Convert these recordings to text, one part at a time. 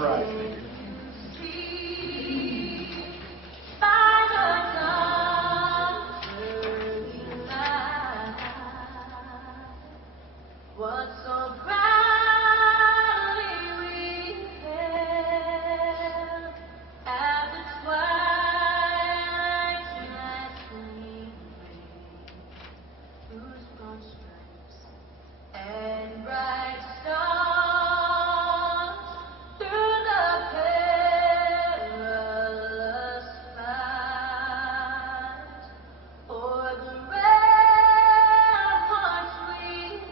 arrived. Thank you. What so proudly we hailed at the twilight's last gleaming, whose broad stripes and bright stars through the perilous fight o'er the ramparts we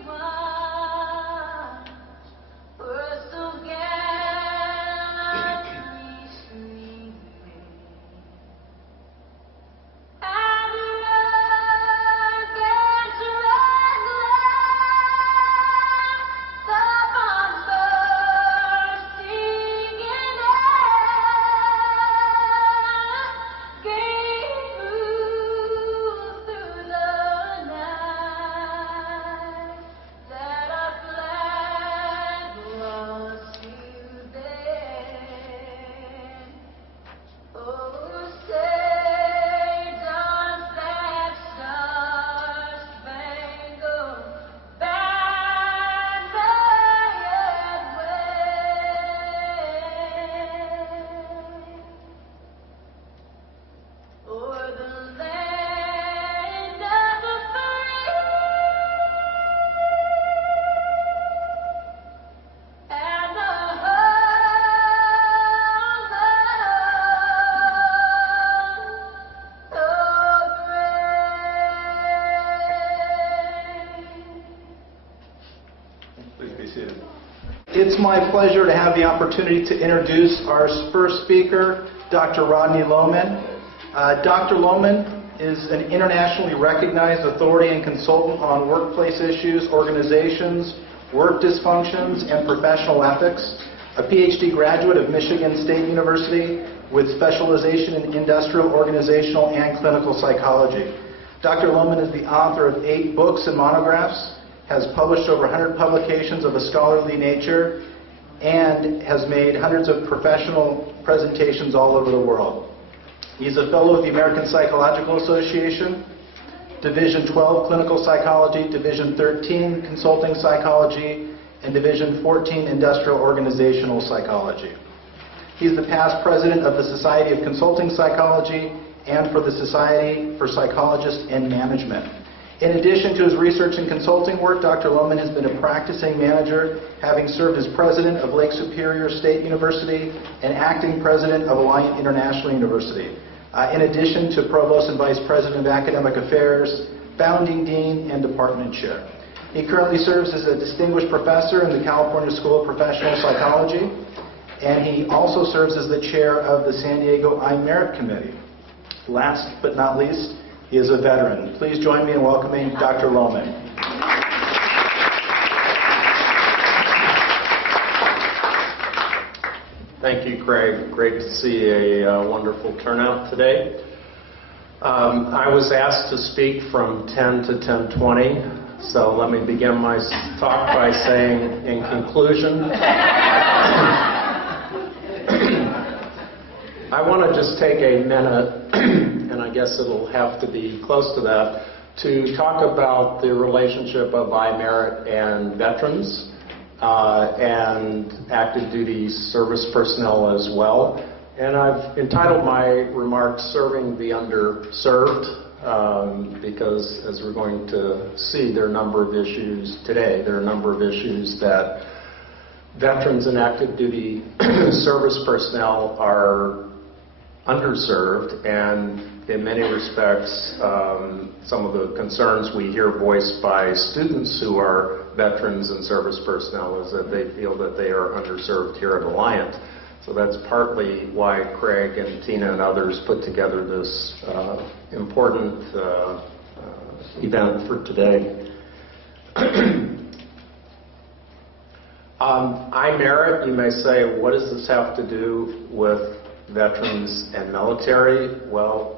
watched were so gallantly streaming. And the rugged red glare, the bombs bursting in air, gave proof through the night that our flag was still there. Oh, say does that star-spangled banner yet wave o'er the land of the free and the Please be seated. It's my pleasure to have the opportunity to introduce our first speaker, Dr. Rodney Lohman. Dr. Lohman is an internationally recognized authority and consultant on workplace issues, organizations, work dysfunctions, and professional ethics. A PhD graduate of Michigan State University with specialization in industrial, organizational, and clinical psychology. Dr. Lohman is the author of 8 books and monographs, has published over 100 publications of a scholarly nature, and has made hundreds of professional presentations all over the world. He's a fellow of the American Psychological Association, Division 12 Clinical Psychology, Division 13 Consulting Psychology, and Division 14 Industrial Organizational Psychology. He's the past president of the Society of Consulting Psychology and for the Society for Psychologists and Management. In addition to his research and consulting work, Dr. Lohman has been a practicing manager, having served as president of Lake Superior State University and acting president of Alliant International University. In addition to provost and vice president of academic affairs, founding dean, and department chair. He currently serves as a distinguished professor in the California School of Professional Psychology, and he also serves as the chair of the San Diego iMerit Committee. Last but not least, he is a veteran. Please join me in welcoming Dr. Lohman. Thank you, Craig. Great to see a wonderful turnout today. I was asked to speak from 10 to 10:20, so let me begin my talk by saying, in conclusion, I want to just take a minute, and I guess it'll have to be close to that, to talk about the relationship of iMerit and veterans and active duty service personnel as well. And I've entitled my remarks Serving the Underserved because, as we're going to see, there are a number of issues today. There are a number of issues that veterans and active duty service personnel are underserved, and in many respects, some of the concerns we hear voiced by students who are veterans and service personnel is that they feel that they are underserved here at Alliant. So that's partly why Craig and Tina and others put together this important event for today. iMerit, you may say, what does this have to do with veterans and military? Well,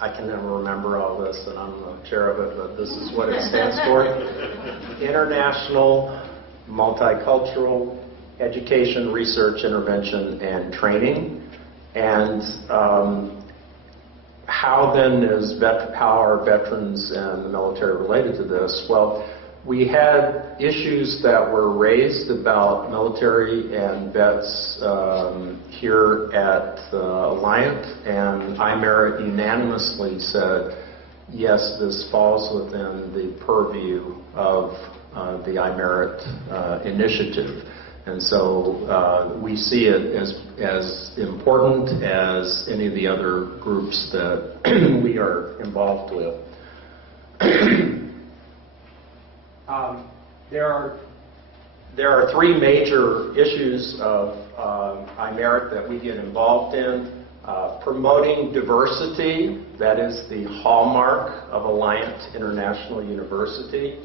I can never remember all this, and I'm the chair of it, but this is what it stands for. International, Multicultural, education, research, intervention, and training. And how then how are veterans and the military related to this? Well, we had issues that were raised about military and vets here at Alliant, and iMerit unanimously said, yes, this falls within the purview of the iMerit initiative. And so we see it as important as any of the other groups that we are involved with. There are three major issues of iMerit that we get involved in. Promoting diversity, that is the hallmark of Alliant International University.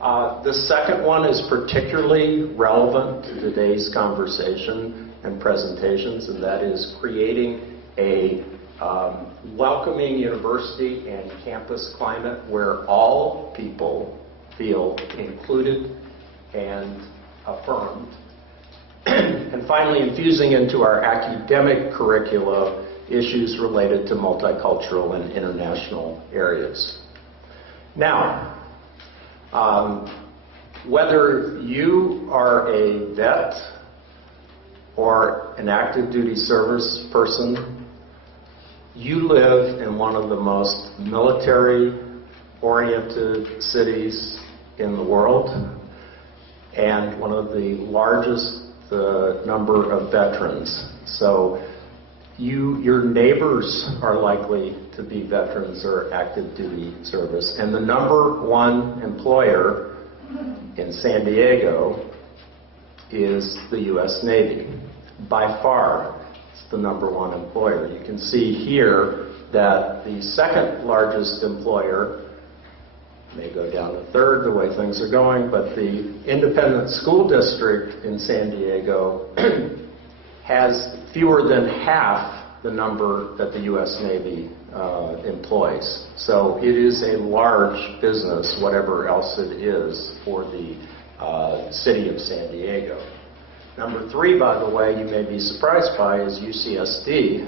The second one is particularly relevant to today's conversation and presentations, and that is creating a welcoming university and campus climate where all people feel included and affirmed. And finally, infusing into our academic curricula issues related to multicultural and international areas. Now, whether you are a vet or an active duty service person, you live in one of the most military-oriented cities in the world and one of the largest number of veterans. So your neighbors are likely to be veterans or active duty service. And the number one employer in San Diego is the U.S. Navy. By far, it's the number one employer. You can see here that the second largest employer may go down to third the way things are going, but the independent school district in San Diego has fewer than half the number that the U.S. Navy employs. So it is a large business, whatever else it is, for the city of San Diego. Number three, by the way, you may be surprised by, is UCSD.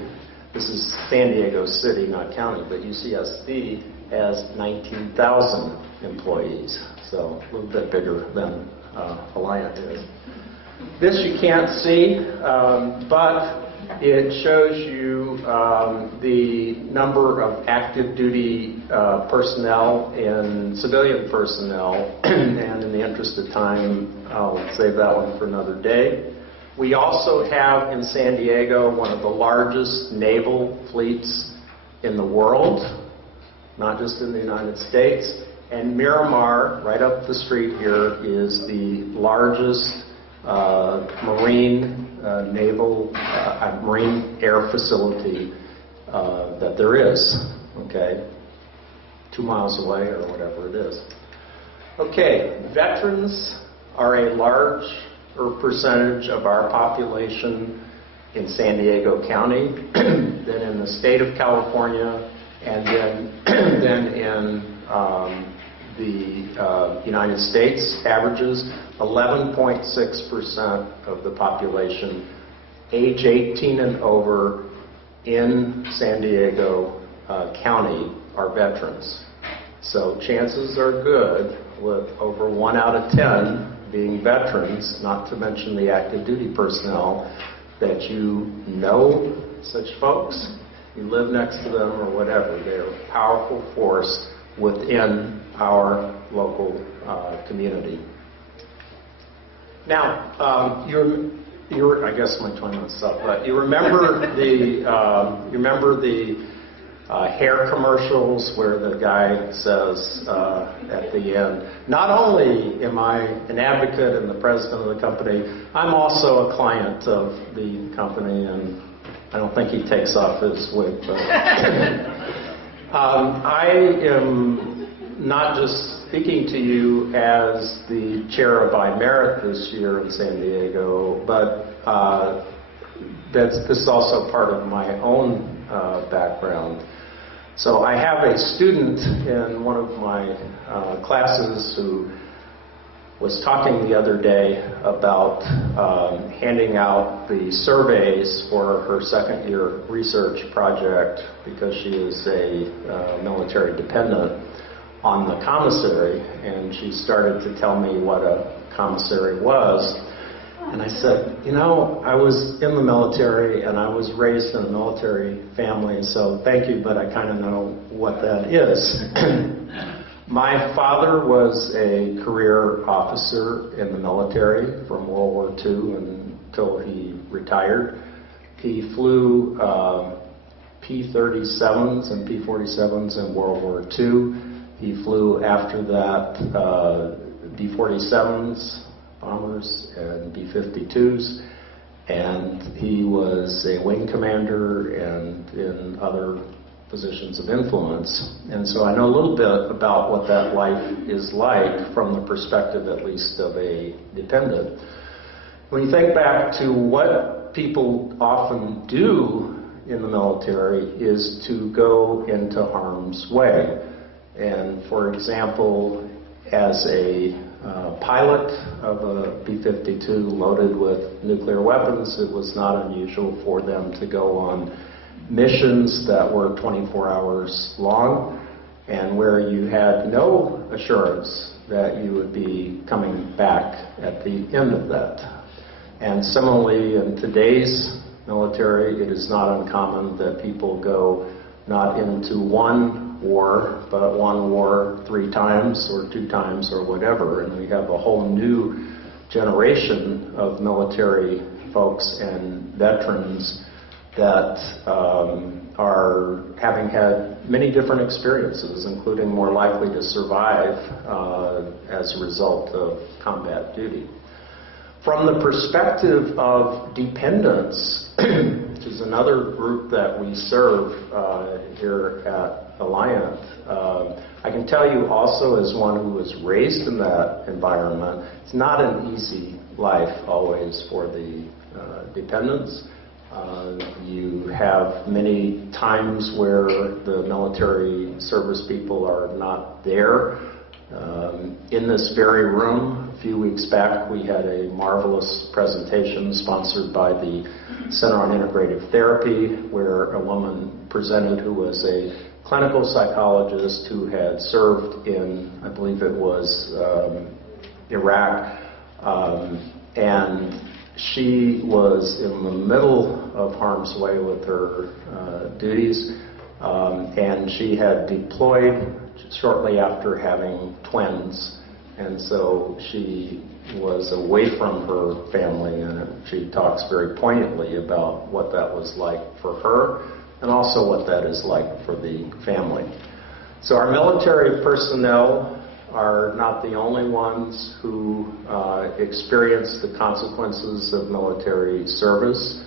This is San Diego City, not county, but UCSD has 19,000 employees, so a little bit bigger than Alliant is. This you can't see, but it shows you the number of active duty personnel and civilian personnel, and in the interest of time, I'll save that one for another day. We also have in San Diego one of the largest naval fleets in the world, not just in the United States. And Miramar, right up the street here, is the largest marine air facility that there is. Okay, 2 miles away or whatever it is. Okay, veterans are a larger percentage of our population in San Diego County than in the state of California, and then in the United States. Averages 11.6% of the population age 18 and over in San Diego County are veterans. So chances are good, with over 1 out of 10 being veterans, not to mention the active duty personnel, that you know such folks, you live next to them or whatever. They're a powerful force within our local community. Now, I guess my 20 minutes is up, but you remember the hair commercials where the guy says at the end, not only am I an advocate and the president of the company, I'm also a client of the company, and I don't think he takes off his wig, but I am not just speaking to you as the chair of iMerit this year in San Diego, but this is also part of my own background. So I have a student in one of my classes who was talking the other day about handing out the surveys for her second-year research project because she is a military dependent on the commissary, and she started to tell me what a commissary was. And I said, you know, I was in the military and I was raised in a military family, so thank you, but I kind of know what that is. My father was a career officer in the military from World War II until he retired. He flew P-37s and P-47s in World War II. He flew after that B-47s, bombers, and B-52s, and he was a wing commander and in other positions of influence. And so I know a little bit about what that life is like from the perspective, at least, of a dependent. When you think back to what people often do in the military is to go into harm's way. And for example, as a pilot of a B-52 loaded with nuclear weapons, it was not unusual for them to go on missions that were 24 hours long and where you had no assurance that you would be coming back at the end of that. And similarly, in today's military, it is not uncommon that people go not into one war, but one war 3 times or 2 times or whatever. And we have a whole new generation of military folks and veterans that are having had many different experiences, including more likely to survive as a result of combat duty. From the perspective of dependents, which is another group that we serve here at Alliant, I can tell you also, as one who was raised in that environment, it's not an easy life always for the dependents. You have many times where the military service people are not there. In this very room, a few weeks back, we had a marvelous presentation sponsored by the Center on Integrative Therapy, where a woman presented who was a clinical psychologist who had served in, I believe it was Iraq, and she was in the middle of harm's way with her duties, and she had deployed shortly after having twins, and so she was away from her family, and she talks very poignantly about what that was like for her and also what that is like for the family. So our military personnel are not the only ones who experience the consequences of military service.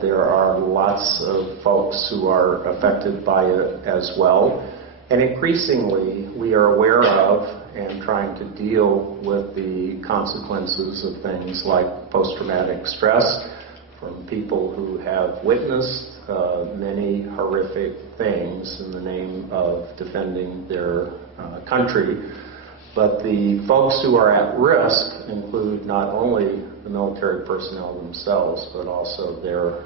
There are lots of folks who are affected by it as well. And increasingly, we are aware of and trying to deal with the consequences of things like post-traumatic stress from people who have witnessed many horrific things in the name of defending their country. But the folks who are at risk include not only the military personnel themselves, but also their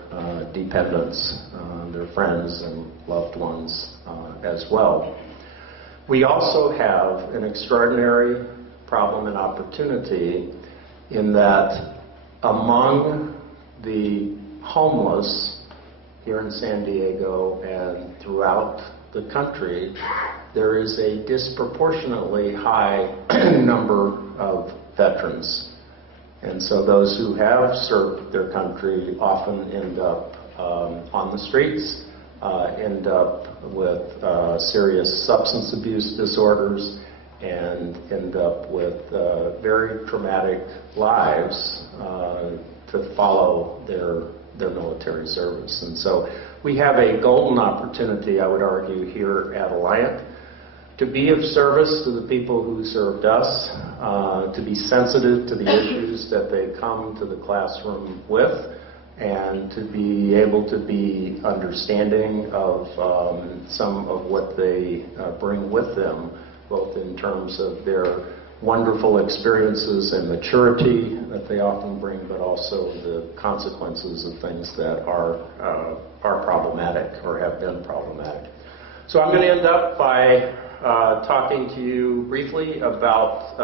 dependents, their friends and loved ones as well. We also have an extraordinary problem and opportunity in that among the homeless here in San Diego and throughout the country, there is a disproportionately high number of veterans. And so those who have served their country often end up on the streets, end up with serious substance abuse disorders, and end up with very traumatic lives to follow their military service. And so we have a golden opportunity, I would argue, here at Alliant to be of service to the people who served us, to be sensitive to the issues that they come to the classroom with, and to be able to be understanding of some of what they bring with them, both in terms of their wonderful experiences and maturity that they often bring, but also the consequences of things that are problematic or have been problematic. So I'm going to end up by talking to you briefly about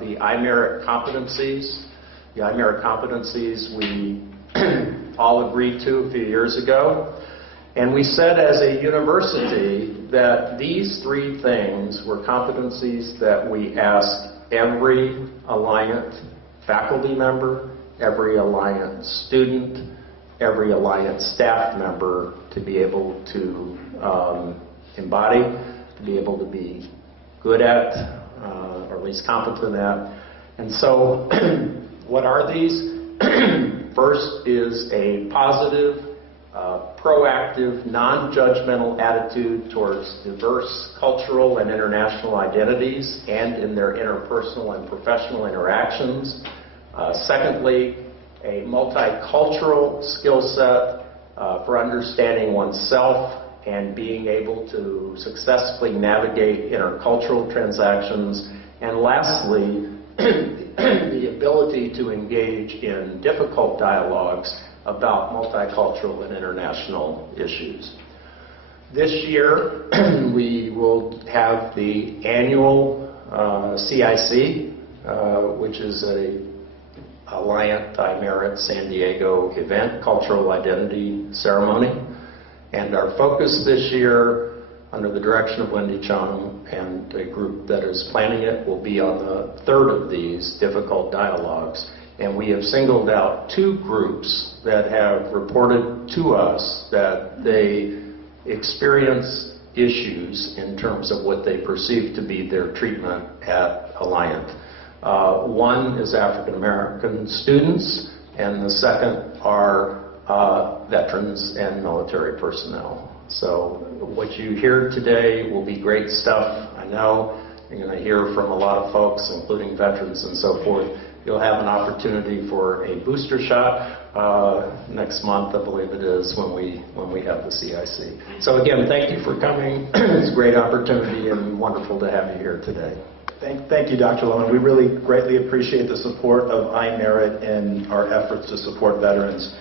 the iMerit competencies. The iMerit competencies we all agreed to a few years ago. And we said as a university that these three things were competencies that we asked every Alliant faculty member, every Alliant student, every Alliant staff member to be able to embody, to be able to be good at, or at least competent at. And so what are these? First is a positive, proactive, non-judgmental attitude towards diverse cultural and international identities and in their interpersonal and professional interactions. Secondly, a multicultural skill set for understanding oneself and being able to successfully navigate intercultural transactions. And lastly, the ability to engage in difficult dialogues about multicultural and international issues. This year, we will have the annual CIC, which is a Alliant iMerit San Diego event, cultural identity ceremony. And our focus this year, under the direction of Wendy Chung and a group that is planning it, will be on the third of these difficult dialogues. And we have singled out two groups that have reported to us that they experience issues in terms of what they perceive to be their treatment at Alliant. One is African American students, and the second are veterans and military personnel. So what you hear today will be great stuff. I know you're going to hear from a lot of folks, including veterans and so forth. You'll have an opportunity for a booster shot next month, I believe it is, when we have the CIC. So again, thank you for coming. It's a great opportunity and wonderful to have you here today. Thank you, Dr. Lohman. We really greatly appreciate the support of iMerit and our efforts to support veterans.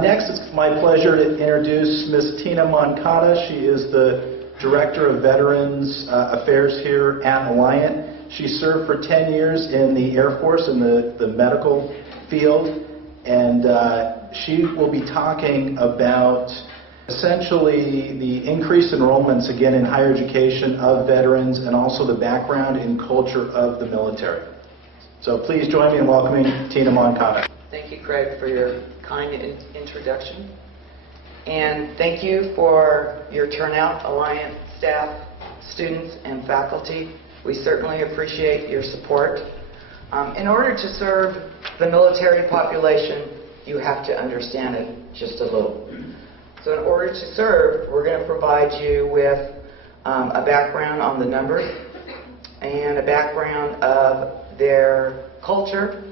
Next, it's my pleasure to introduce Ms. Tina Moncada. She is the Director of Veterans Affairs here at Alliant. She served for 10 years in the Air Force in the medical field, and she will be talking about essentially the increased enrollments, again, in higher education of veterans and also the background and culture of the military. So please join me in welcoming Tina Moncada. Thank you, Craig, for your kind introduction. And thank you for your turnout, Alliant staff, students, and faculty. We certainly appreciate your support. In order to serve the military population, you have to understand it just a little. So in order to serve, we're going to provide you with a background on the numbers and a background of their culture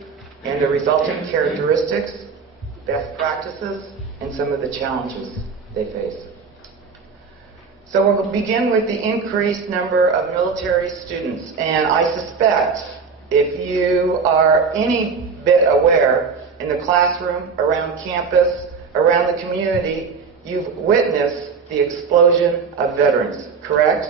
and the resulting characteristics, best practices, and some of the challenges they face. So we'll begin with the increased number of military students. And I suspect if you are any bit aware in the classroom, around campus, around the community, you've witnessed the explosion of veterans, correct?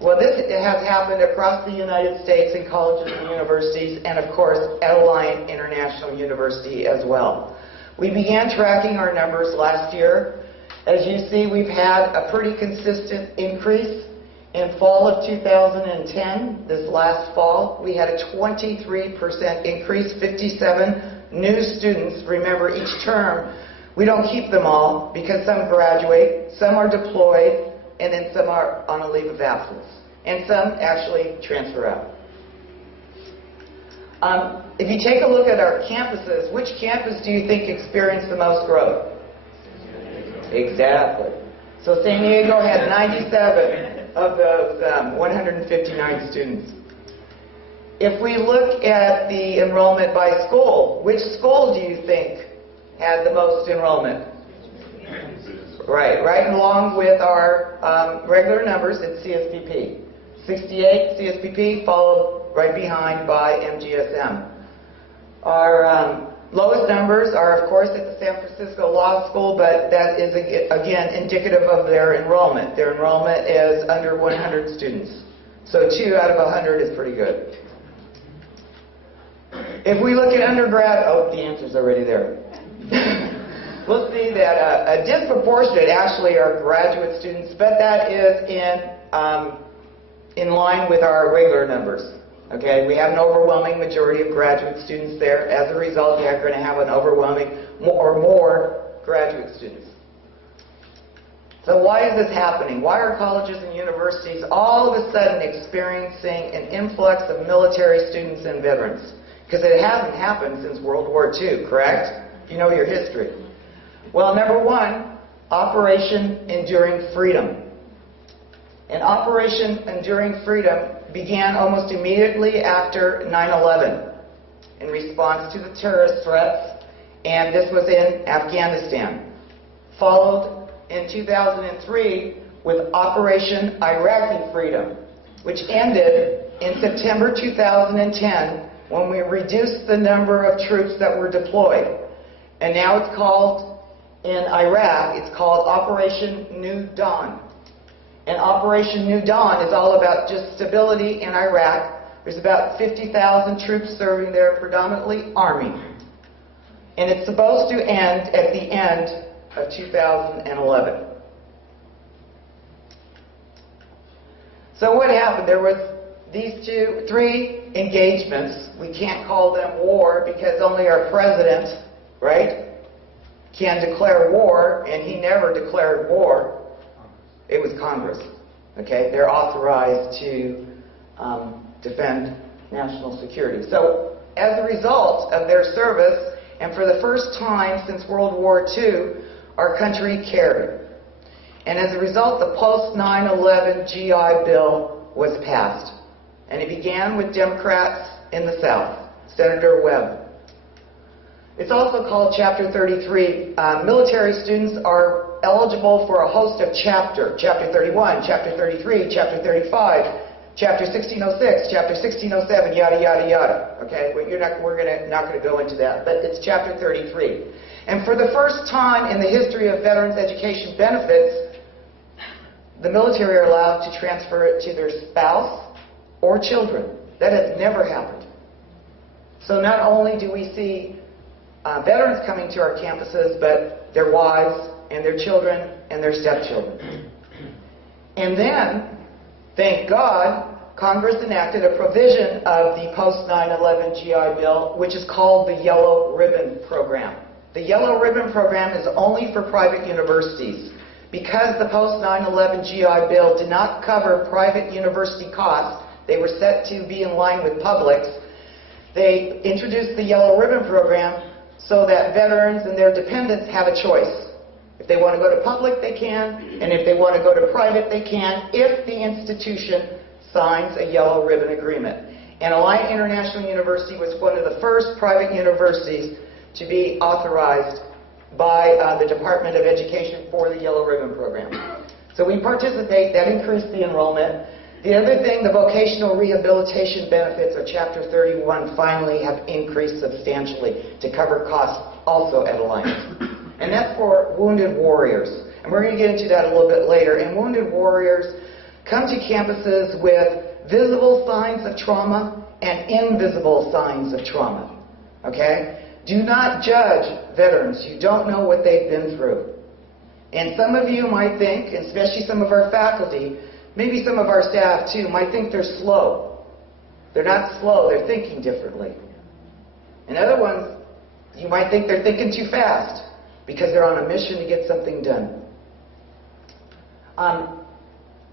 Well, this has happened across the United States in colleges and universities, and of course at Alliant International University as well. We began tracking our numbers last year. As you see, we've had a pretty consistent increase. In fall of 2010, this last fall, we had a 23% increase, 57 new students. Remember, each term, we don't keep them all because some graduate, some are deployed, and then some are on a leave of absence. And some actually transfer out. If you take a look at our campuses, which campus do you think experienced the most growth? Exactly. So San Diego had 97 of those 159 students. If we look at the enrollment by school, which school do you think had the most enrollment? Right along with our regular numbers, it's CSPP. 68 CSPP, followed right behind by MGSM. Our lowest numbers are, of course, at the San Francisco Law School, but that is, again, indicative of their enrollment. Their enrollment is under 100 students. So 2 out of 100 is pretty good. If we look at undergrad, oh, the answer's already there. We'll see that a disproportionate actually are graduate students, but that is in line with our regular numbers. Okay, we have an overwhelming majority of graduate students there. As a result, we are going to have an overwhelming more graduate students. So why is this happening? Why are colleges and universities all of a sudden experiencing an influx of military students and veterans? Because it hasn't happened since World War II, correct? You know your history. Well, number one, Operation Enduring Freedom. And Operation Enduring Freedom began almost immediately after 9/11 in response to the terrorist threats, and this was in Afghanistan. Followed in 2003 with Operation Iraqi Freedom, which ended in September 2010 when we reduced the number of troops that were deployed. And now it's called, in Iraq, it's called Operation New Dawn. And Operation New Dawn is all about just stability in Iraq. There's about 50,000 troops serving there, predominantly Army. And it's supposed to end at the end of 2011. So what happened? There was these three engagements. We can't call them war because only our president, right, can declare war, and he never declared war. It was Congress. Okay, they're authorized to defend national security. So as a result of their service, and for the first time since World War II, our country cared. And as a result, the post-9/11 GI Bill was passed. And it began with Democrats in the South, Senator Webb. It's also called Chapter 33. Military students are eligible for a host of Chapter 31, Chapter 33, Chapter 35, Chapter 1606, Chapter 1607, yada, yada, yada. Okay, we're not going to go into that, but it's Chapter 33. And for the first time in the history of veterans education benefits, the military are allowed to transfer it to their spouse or children. That has never happened. So not only do we see veterans coming to our campuses, but their wives and their children and their stepchildren. And then, thank God, Congress enacted a provision of the post-9/11 GI Bill, which is called the Yellow Ribbon Program. The Yellow Ribbon Program is only for private universities. Because the post-9/11 GI Bill did not cover private university costs, they were set to be in line with publics, they introduced the Yellow Ribbon Program so that veterans and their dependents have a choice. If they want to go to public, they can, and if they want to go to private, they can, if the institution signs a Yellow Ribbon Agreement. And Alliant International University was one of the first private universities to be authorized by the Department of Education for the Yellow Ribbon Program. So we participate, that increased the enrollment. The other thing, the vocational rehabilitation benefits of Chapter 31 finally have increased substantially to cover costs also at Alliant. And that's for wounded warriors. And we're going to get into that a little bit later. And wounded warriors come to campuses with visible signs of trauma and invisible signs of trauma. Okay? Do not judge veterans. You don't know what they've been through. And some of you might think, especially some of our faculty, maybe some of our staff too, might think they're slow. They're not slow, they're thinking differently. And other ones, you might think they're thinking too fast because they're on a mission to get something done.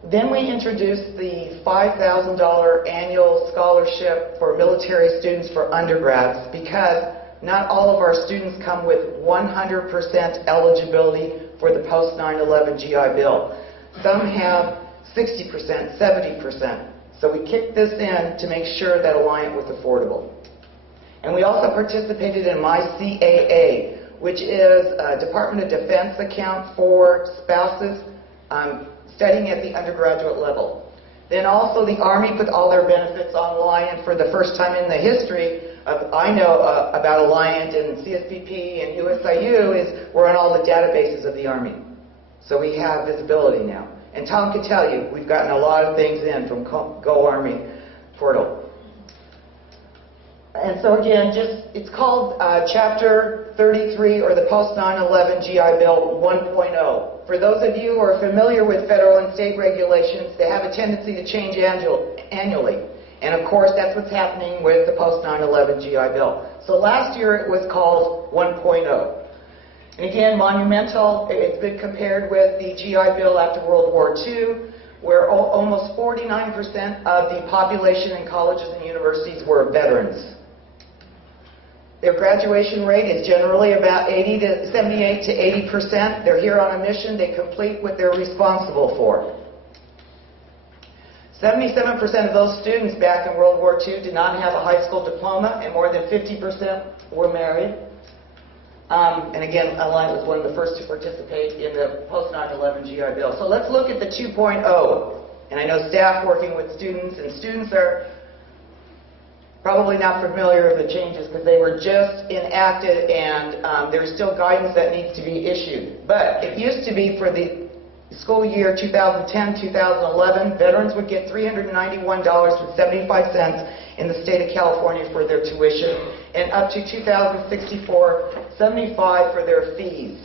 Then we introduced the $5,000 annual scholarship for military students for undergrads because not all of our students come with 100% eligibility for the post-9/11 GI Bill. Some have 60%, 70%. So we kicked this in to make sure that Alliant was affordable. And we also participated in MyCAA, which is a Department of Defense account for spouses studying at the undergraduate level. Then also the Army put all their benefits online, and for the first time in the history of, I know about Alliant and CSPP and USIU, is we're on all the databases of the Army. So we have visibility now. And Tom can tell you, we've gotten a lot of things in from Go Army portal. And so again, it's called Chapter 33, or the Post 9/11 GI Bill 1.0. For those of you who are familiar with federal and state regulations, they have a tendency to change annually. And of course, that's what's happening with the Post 9/11 GI Bill. So last year it was called 1.0. And again, monumental. It's been compared with the GI Bill after World War II, where almost 49% of the population in colleges and universities were veterans. Their graduation rate is generally about 78 to 80%. They're here on a mission. They complete what they're responsible for. 77% of those students back in World War II did not have a high school diploma, and more than 50% were married. And again, Alliant was one of the first to participate in the post 9/11 GI Bill. So let's look at the 2.0. And I know staff working with students, and students are probably not familiar with the changes because they were just enacted, and there's still guidance that needs to be issued. But it used to be for the school year 2010-2011, veterans would get $391.75 in the state of California for their tuition, and up to $2,064.75 for their fees.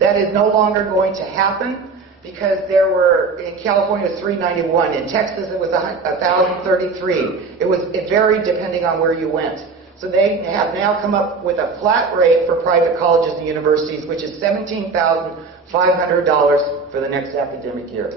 That is no longer going to happen because there were, in California it was $391, in Texas it was $1,033. It varied depending on where you went. So they have now come up with a flat rate for private colleges and universities, which is $17,500 for the next academic year.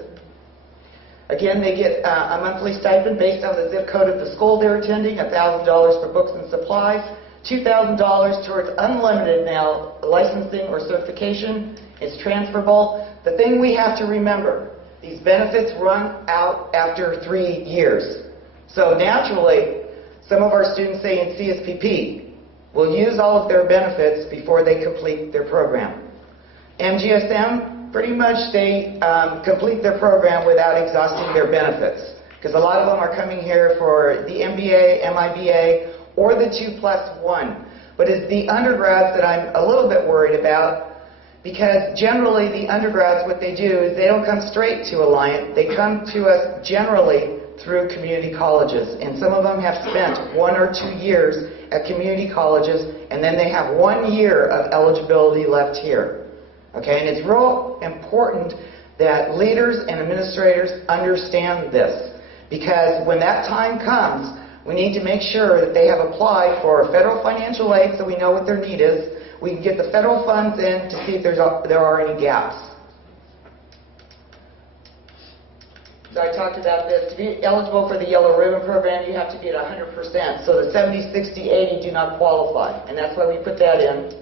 Again, they get a monthly stipend based on the zip code of the school they're attending, $1,000 for books and supplies, $2,000 towards unlimited now licensing or certification. It's transferable. The thing we have to remember, these benefits run out after 3 years. So naturally, some of our students, say in CSPP, will use all of their benefits before they complete their program. MGSM, pretty much they complete their program without exhausting their benefits, because a lot of them are coming here for the MBA, MIBA, or the 2+1. But it's the undergrads that I'm a little bit worried about, because generally the undergrads, what they do is they don't come straight to Alliant. They come to us generally through community colleges, and some of them have spent 1 or 2 years at community colleges, and then they have 1 year of eligibility left here. Okay, and it's real important that leaders and administrators understand this, because when that time comes, we need to make sure that they have applied for federal financial aid so we know what their need is. We can get the federal funds in to see if there are any gaps. So I talked about this. To be eligible for the Yellow Ribbon Program, you have to be at 100%. So the 70, 60, 80 do not qualify, and that's why we put that in.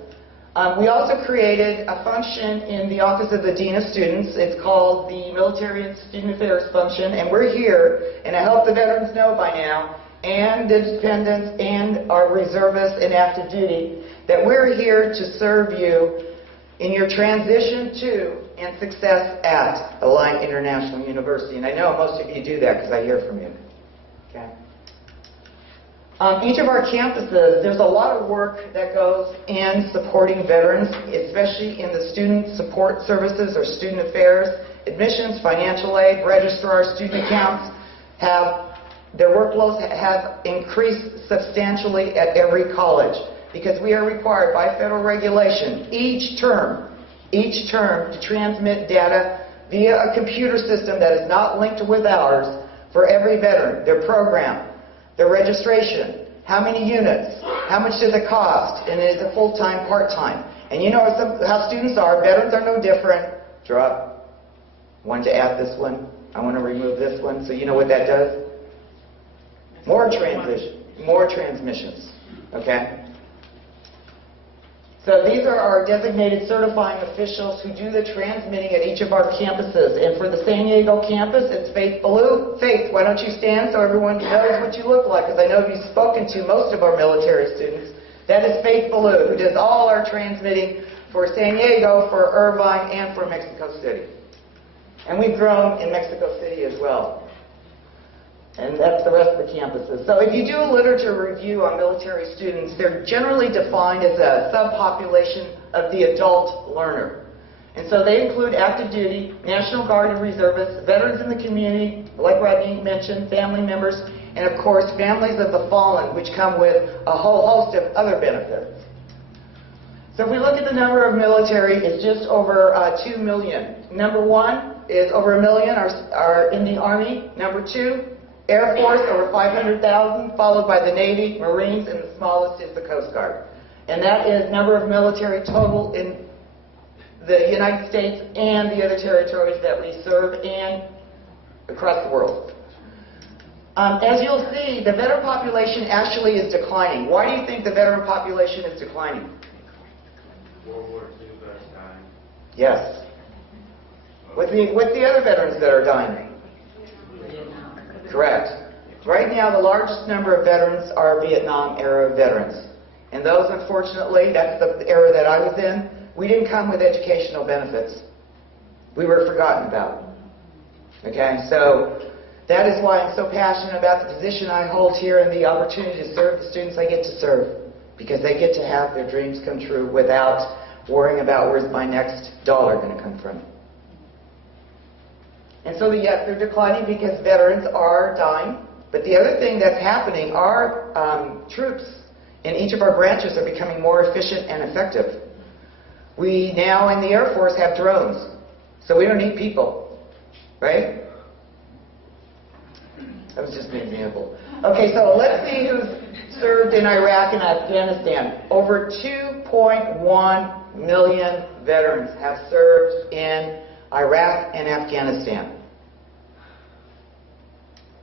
We also created a function in the Office of the Dean of Students. It's called the Military and Student Affairs function, and we're here, and I hope the veterans know by now, and the dependents and our reservists and active duty, that we're here to serve you in your transition to and success at Alliant International University. And I know most of you do that because I hear from you. Okay. Each of our campuses, there's a lot of work that goes in supporting veterans, especially in the student support services or student affairs, admissions, financial aid, registrar, student accounts. Their workloads have increased substantially at every college because we are required by federal regulation each term to transmit data via a computer system that is not linked with ours for every veteran, their program, their registration, how many units, how much does it cost, and is it full-time, part-time. And you know how students are. Veterans are no different. Drop. Want to add this one. I want to remove this one. So you know what that does? More transmissions. Okay? So these are our designated certifying officials who do the transmitting at each of our campuses. And for the San Diego campus, it's Faith Ballou. Faith, why don't you stand so everyone knows what you look like? Because I know you've spoken to most of our military students. That is Faith Ballou, who does all our transmitting for San Diego, for Irvine, and for Mexico City. And we've grown in Mexico City as well. And that's the rest of the campuses. So if you do a literature review on military students, they're generally defined as a subpopulation of the adult learner. And so they include active duty, National Guard and reservists, veterans in the community, like Rodney mentioned, family members, and of course families of the fallen, which come with a whole host of other benefits. So if we look at the number of military, it's just over 2 million. Number one is over 1 million are in the Army. Number two, Air Force, over 500,000, followed by the Navy, Marines, and the smallest is the Coast Guard. And that is number of military total in the United States and the other territories that we serve and across the world. As you'll see, the veteran population actually is declining. Why do you think the veteran population is declining? World War II vets dying. Yes. What's the other veterans that are dying? Correct. Right now, the largest number of veterans are Vietnam-era veterans. And those, unfortunately, that's the era that I was in, we didn't come with educational benefits. We were forgotten about. Okay, so that is why I'm so passionate about the position I hold here and the opportunity to serve the students I get to serve. Because they get to have their dreams come true without worrying about where's my next dollar going to come from. And so, yes, they're declining because veterans are dying. But the other thing that's happening, our troops in each of our branches are becoming more efficient and effective. We now in the Air Force have drones, so we don't need people, right? That was just an example. Okay, so let's see who's served in Iraq and Afghanistan. Over 2.1 million veterans have served in Iraq and Afghanistan.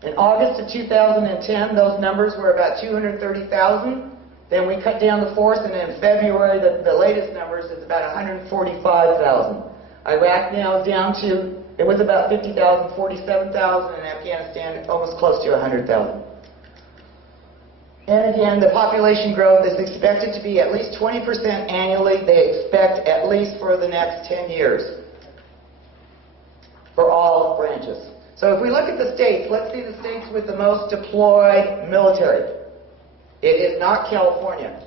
In August of 2010, those numbers were about 230,000. Then we cut down the force, and in February, the latest numbers is about 145,000. Iraq now is down to, it was about 50,000, 47,000, and Afghanistan almost close to 100,000. And again, the population growth is expected to be at least 20% annually. They expect at least for the next 10 years for all branches. So if we look at the states, let's see the states with the most deployed military. It is not California.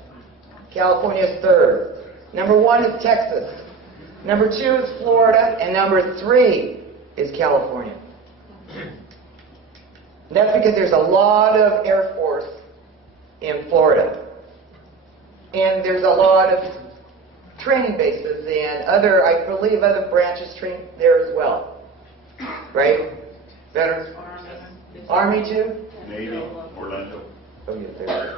California is third. Number one is Texas. Number two is Florida. And number three is California. And that's because there's a lot of Air Force in Florida. And there's a lot of training bases and other, I believe, other branches train there as well. Right? Veterans? Army too? Navy, Orlando. Oh, yes, there.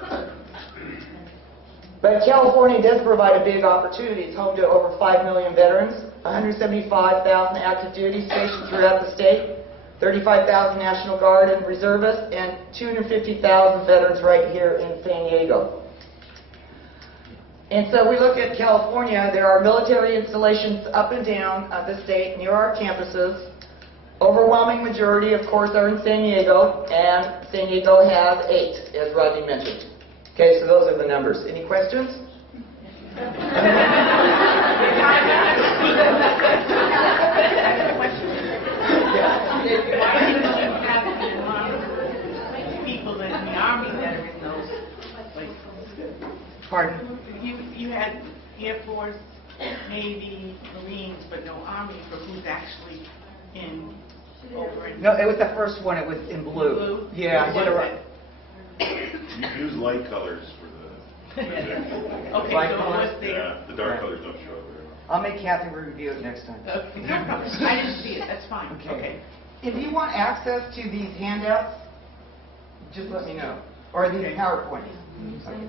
But California does provide a big opportunity. It's home to over 5 million veterans, 175,000 active duty stationed throughout the state, 35,000 National Guard and reservists, and 250,000 veterans right here in San Diego. And so we look at California. There are military installations up and down the state near our campuses. Overwhelming majority, of course, are in San Diego, and San Diego has 8, as Rodney mentioned. Okay, so those are the numbers. Any questions? Why didn't you have people in the Army that are in those places? Pardon? You had Air Force, Navy, Marines, but no Army for who's actually in over in... No, it was the first one. It was in blue. Blue? Yeah, I did it right. You use light colors for the... Okay, Light so colors? what's there? Yeah, the dark colors don't show up very well. I'll make Kathy review it next time. Okay, no problem. I didn't see it, that's fine. Okay. If you want access to these handouts, just let me know. Or these PowerPoints. Okay.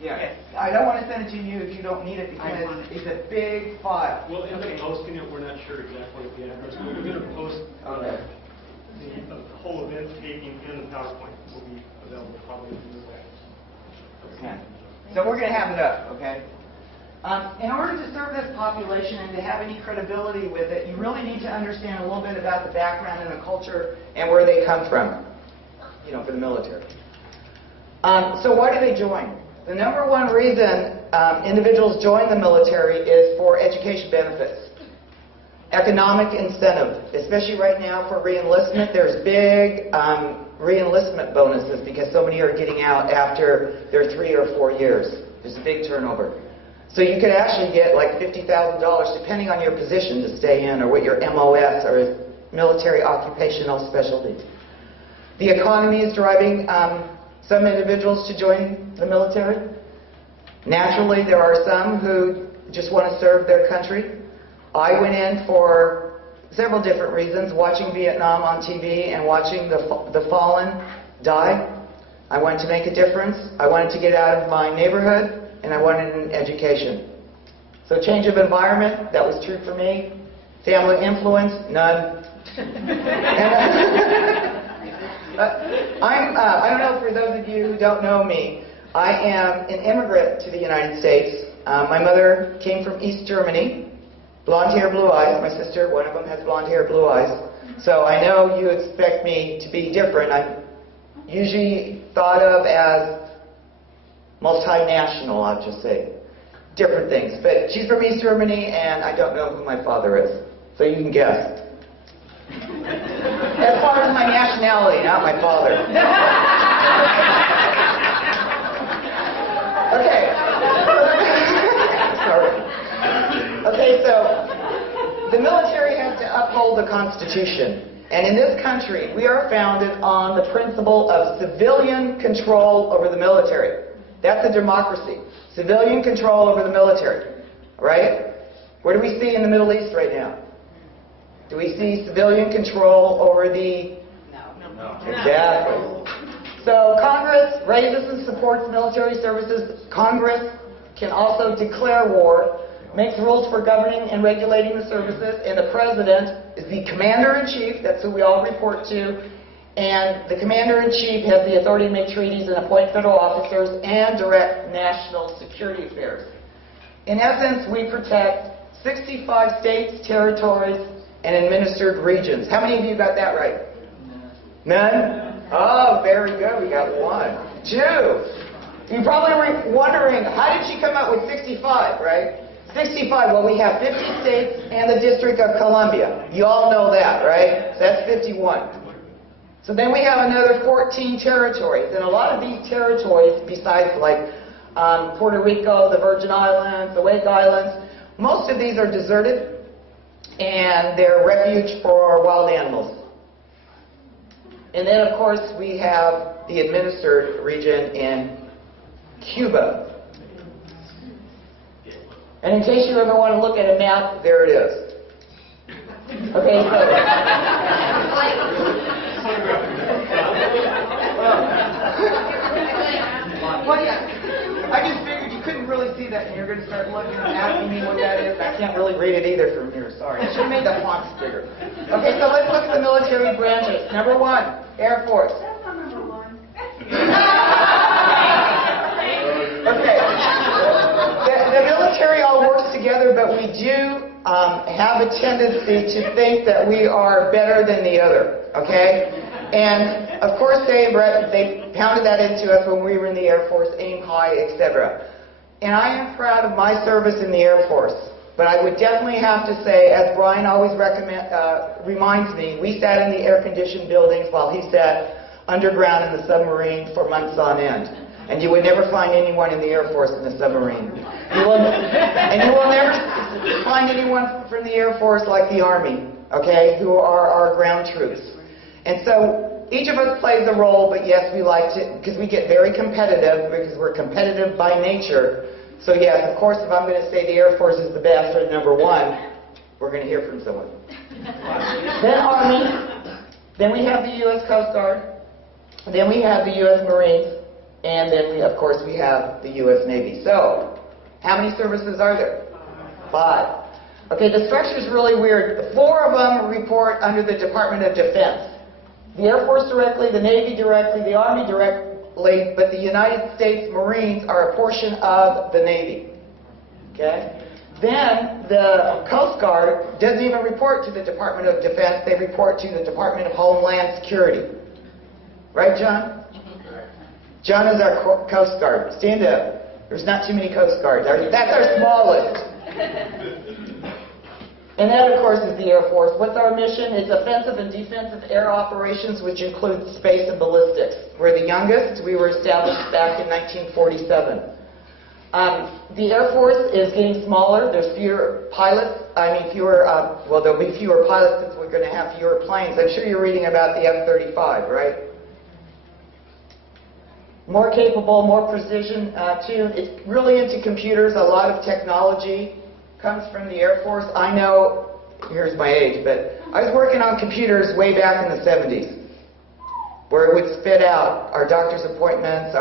Yeah. Yes. I don't want to send it to you if you don't need it I want because it. it's a big file. Well, in Okay. the posting it, we're not sure exactly the address, but we're going to post Okay. the whole event taping and the PowerPoint will be available probably in the way. Okay. So we're going to have it up, okay? In order to serve this population and to have any credibility with it, you really need to understand a little bit about the background and the culture and where they come from, for the military. So why do they join? The number one reason individuals join the military is for education benefits. economic incentive, especially right now for reenlistment. There's big reenlistment bonuses because so many are getting out after their 3 or 4 years. There's a big turnover. So you could actually get like $50,000 depending on your position to stay in or what your MOS or military occupational specialty. The economy is driving some individuals to join the military. Naturally, there are some who just want to serve their country. I went in for several different reasons, watching Vietnam on TV and watching the fallen die. I wanted to make a difference. I wanted to get out of my neighborhood, and I wanted an education. So change of environment, that was true for me. Family influence, none. I don't know, for those of you who don't know me, I am an immigrant to the United States. My mother came from East Germany. Blonde hair, blue eyes. My sister, one of them, has blonde hair, blue eyes. So I know you expect me to be different. I'm usually thought of as multinational, I'll just say. Different things. But she's from East Germany, and I don't know who my father is. So you can guess. As far as my nationality, not my father. Okay. Sorry. Okay, so the military has to uphold the Constitution. And in this country, we are founded on the principle of civilian control over the military. That's a democracy. Civilian control over the military. Right? What do we see in the Middle East right now? Do we see civilian control over the... No. Exactly. So Congress raises and supports military services. Congress can also declare war, makes rules for governing and regulating the services, and the President is the Commander-in-Chief, that's who we all report to, and the Commander-in-Chief has the authority to make treaties and appoint federal officers and direct national security affairs. In essence, we protect 65 states, territories, and administered regions. How many of you got that right? None? Oh, very good. We got 1. 2. You're probably wondering, how did she come up with 65, right? 65, well, we have 50 states and the District of Columbia. You all know that, right? So that's 51. So then we have another 14 territories. And a lot of these territories, besides like Puerto Rico, the Virgin Islands, the Wake Islands, most of these are deserted and they're refuge for wild animals. And then, of course, we have the administered region in Cuba. And in case you ever want to look at a map, there it is. Okay, so... Well, yeah, I just figured you couldn't really see that, and you're going to start looking and asking me what that is. I can't really read it either from here, sorry. I should have made the fonts bigger. Okay, so let's look at the military branches. Number 1, Air Force. That's not number 1. Okay. The military all works together, but we do have a tendency to think that we are better than the other, okay? And, of course, they pounded that into us when we were in the Air Force, aim high, etc. And I am proud of my service in the Air Force. But I would definitely have to say, as Brian always reminds me, we sat in the air-conditioned buildings while he sat underground in the submarine for months on end. And you would never find anyone in the Air Force in the submarine. You will never find anyone from the Air Force like the Army, okay, who are our ground troops. And so each of us plays a role, but yes, we like to, because we get very competitive, because we're competitive by nature. So yes, of course, if I'm going to say the Air Force is the best or number 1, we're going to hear from someone. Then Army, then we have the U.S. Coast Guard, then we have the U.S. Marines, and then, of course, we have the U.S. Navy. So, how many services are there? 5. Okay, the structure is really weird. 4 of them report under the Department of Defense. The Air Force directly, the Navy directly, the Army directly, but the United States Marines are a portion of the Navy. Okay? Then, the Coast Guard doesn't even report to the Department of Defense. They report to the Department of Homeland Security. Right, John? John is our Coast Guard. Stand up. There's not too many Coast Guards. That's our smallest. And that, of course, is the Air Force. What's our mission? It's offensive and defensive air operations, which includes space and ballistics. We're the youngest. We were established back in 1947. The Air Force is getting smaller. There's fewer pilots. There'll be fewer pilots since we're going to have fewer planes. I'm sure you're reading about the F-35, right? More capable, more precision tuned. It's really into computers. A lot of technology comes from the Air Force. I know, here's my age, but I was working on computers way back in the 70s, where it would spit out our doctor's appointments,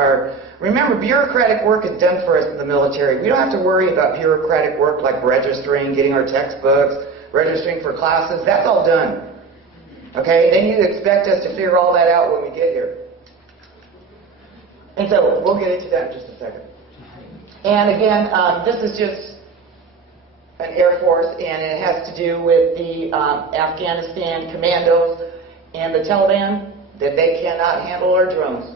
remember, bureaucratic work is done for us in the military. We don't have to worry about bureaucratic work like registering, getting our textbooks, registering for classes. That's all done. Okay? Then you expect us to figure all that out when we get here. And so we'll get into that in just a second. And again, this is just an Air Force, and it has to do with the Afghanistan commandos and the Taliban, that they cannot handle our drones.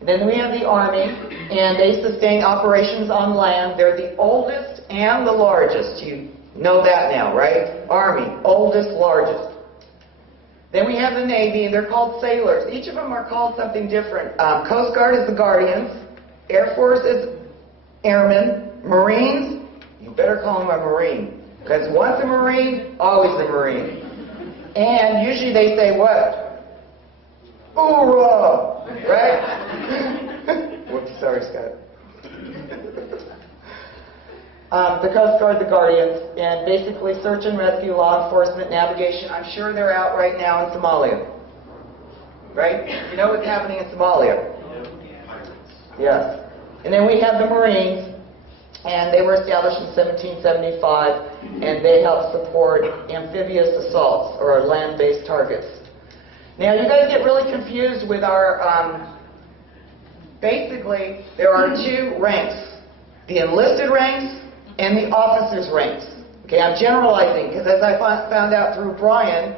And then we have the Army, and they sustain operations on land. They're the oldest and the largest. You know that now, right? Army, oldest, largest. Then we have the Navy, and they're called sailors. Each of them are called something different. Coast Guard is the Guardians. Air Force is Airmen. Marines, you better call them a Marine. Because once a Marine, always a Marine. And usually they say what? Hoorah! Right? Whoops, sorry, Scott. The Coast Guard, the Guardians, and basically search and rescue, law enforcement, navigation. I'm sure they're out right now in Somalia. Right? You know what's happening in Somalia? Yes. And then we have the Marines, and they were established in 1775, and they help support amphibious assaults, or land-based targets. Now, you guys get really confused with our, basically, there are two ranks, the enlisted ranks and the officers' ranks. Okay, I'm generalizing, because as I found out through Brian,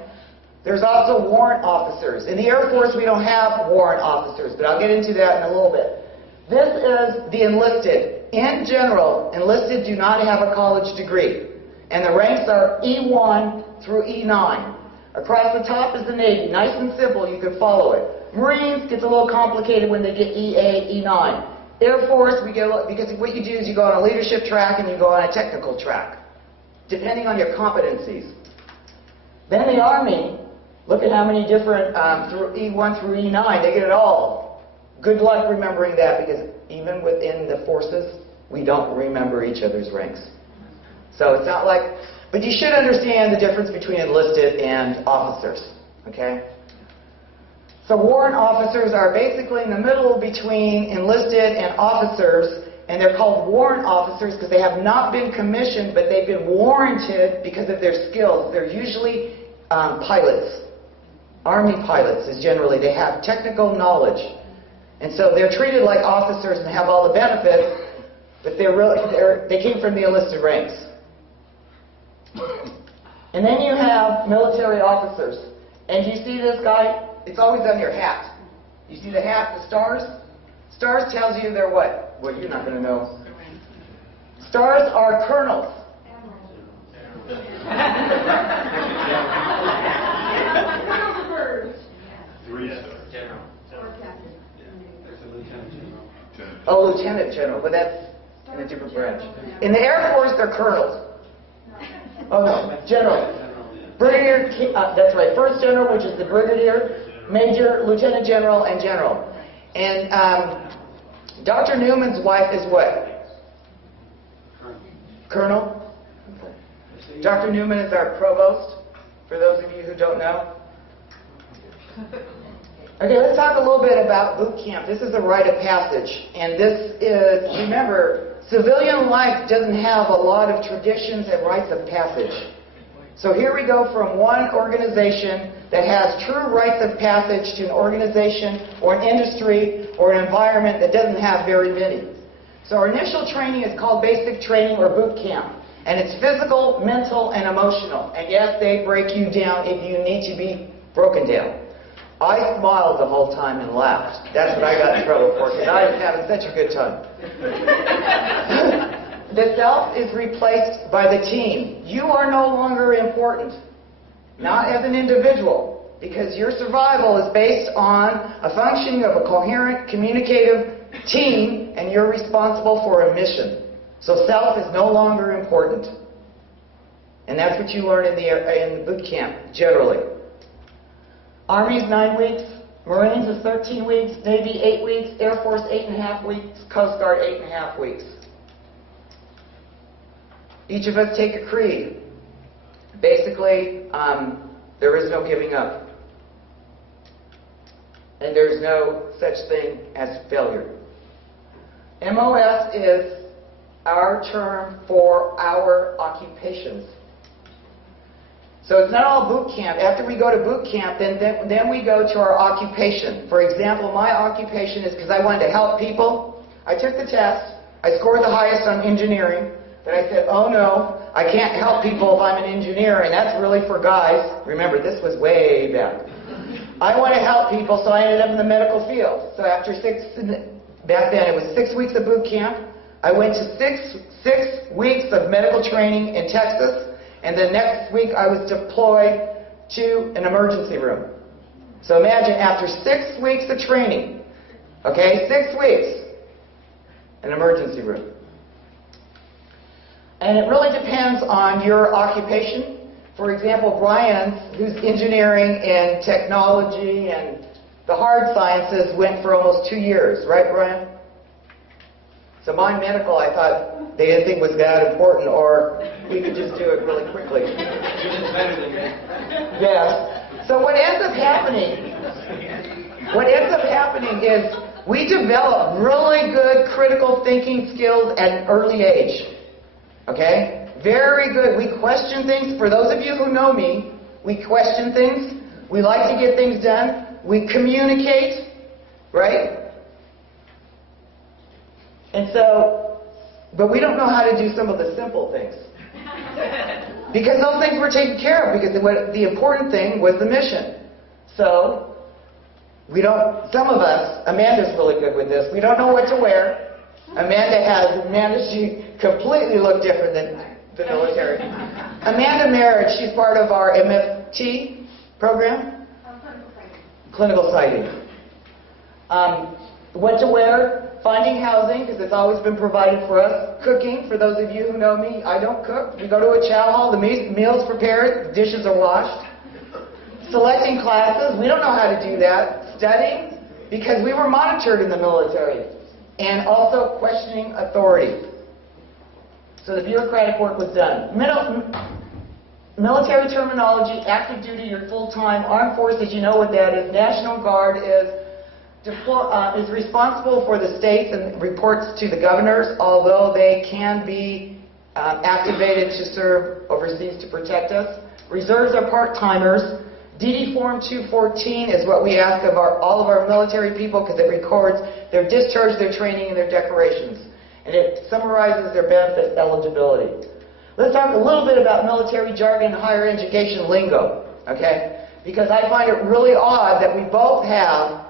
there's also warrant officers. In the Air Force, we don't have warrant officers, but I'll get into that in a little bit. This is the enlisted. In general, enlisted do not have a college degree, and the ranks are E1 through E9. Across the top is the Navy. Nice and simple, you can follow it. Marines gets a little complicated when they get E8, E9. Air Force, we get because what you do is you go on a leadership track and you go on a technical track, depending on your competencies. Then the Army, look at how many different, through E1 through E9, they get it all. Good luck remembering that, because even within the forces, we don't remember each other's ranks. So it's not like, but you should understand the difference between enlisted and officers, okay? So warrant officers are basically in the middle between enlisted and officers, and they're called warrant officers because they have not been commissioned, but they've been warranted because of their skills. They're usually pilots. Army pilots is generally, they have technical knowledge. And so they're treated like officers and have all the benefits, but they came from the enlisted ranks. And then you have military officers. And you see this guy? It's always on your hat. You see the hat, the stars? Stars tells you they're what? Well, you're not going to know. Stars are colonels. Oh, lieutenant general, but that's in a different branch. In the Air Force, they're colonels. Oh no, general. Brigadier, that's right, first general, which is the brigadier, major, lieutenant general, and general. And Dr. Newman's wife is what? Colonel. Dr. Newman is our provost, for those of you who don't know. Okay, let's talk a little bit about boot camp. This is a rite of passage. And this is, remember, civilian life doesn't have a lot of traditions and rites of passage. So here we go from one organization that has true rites of passage to an organization or an industry or an environment that doesn't have very many. So our initial training is called basic training or boot camp. And it's physical, mental, and emotional. And yes, they break you down if you need to be broken down. I smiled the whole time and laughed. That's what I got in trouble for, because I was having such a good time. The self is replaced by the team. You are no longer important, not as an individual, because your survival is based on a functioning of a coherent, communicative team, and you're responsible for a mission. So self is no longer important. And that's what you learn in the boot camp, generally. Army's 9 weeks, Marines is 13 weeks, Navy 8 weeks, Air Force 8.5 weeks, Coast Guard 8.5 weeks. Each of us take a creed. Basically, there is no giving up. And there's no such thing as failure. MOS is our term for our occupations. So it's not all boot camp. After we go to boot camp, then we go to our occupation. For example, my occupation is because I wanted to help people. I took the test. I scored the highest on engineering. But I said, oh no, I can't help people if I'm an engineer, and that's really for guys. Remember, this was way back. I want to help people, so I ended up in the medical field. So after back then it was 6 weeks of boot camp. I went to six weeks of medical training in Texas. And the next week I was deployed to an emergency room. So imagine after 6 weeks of training, okay, 6 weeks, an emergency room. And it really depends on your occupation. For example, Brian's, who's engineering and technology and the hard sciences, went for almost 2 years, right, Brian? So my medical, I thought they didn't think was that important, or we could just do it really quickly. Yes. So what ends up happening is we develop really good critical thinking skills at an early age. Okay? Very good. We question things. For those of you who know me, we question things. We like to get things done. We communicate, right? And so, but we don't know how to do some of the simple things. Because those things were taken care of, because the important thing was the mission. So, some of us, Amanda's really good with this, we don't know what to wear. Amanda, she completely looked different than the military. Amanda Merritt, she's part of our MFT program. Clinical sighting. What to wear. Finding housing, because it's always been provided for us. Cooking, for those of you who know me, I don't cook. We go to a chow hall, the meal's prepared, the dishes are washed. Selecting classes, we don't know how to do that. Studying, because we were monitored in the military. And also questioning authority. So the bureaucratic work was done. Military terminology, active duty, you're full-time. Armed forces, you know what that is. National Guard is responsible for the states and reports to the governors, although they can be activated to serve overseas to protect us. Reserves are part-timers. DD Form 214 is what we ask of all of our military people, because it records their discharge, their training, and their decorations. And it summarizes their benefit eligibility. Let's talk a little bit about military jargon and higher education lingo, okay? Because I find it really odd that we both have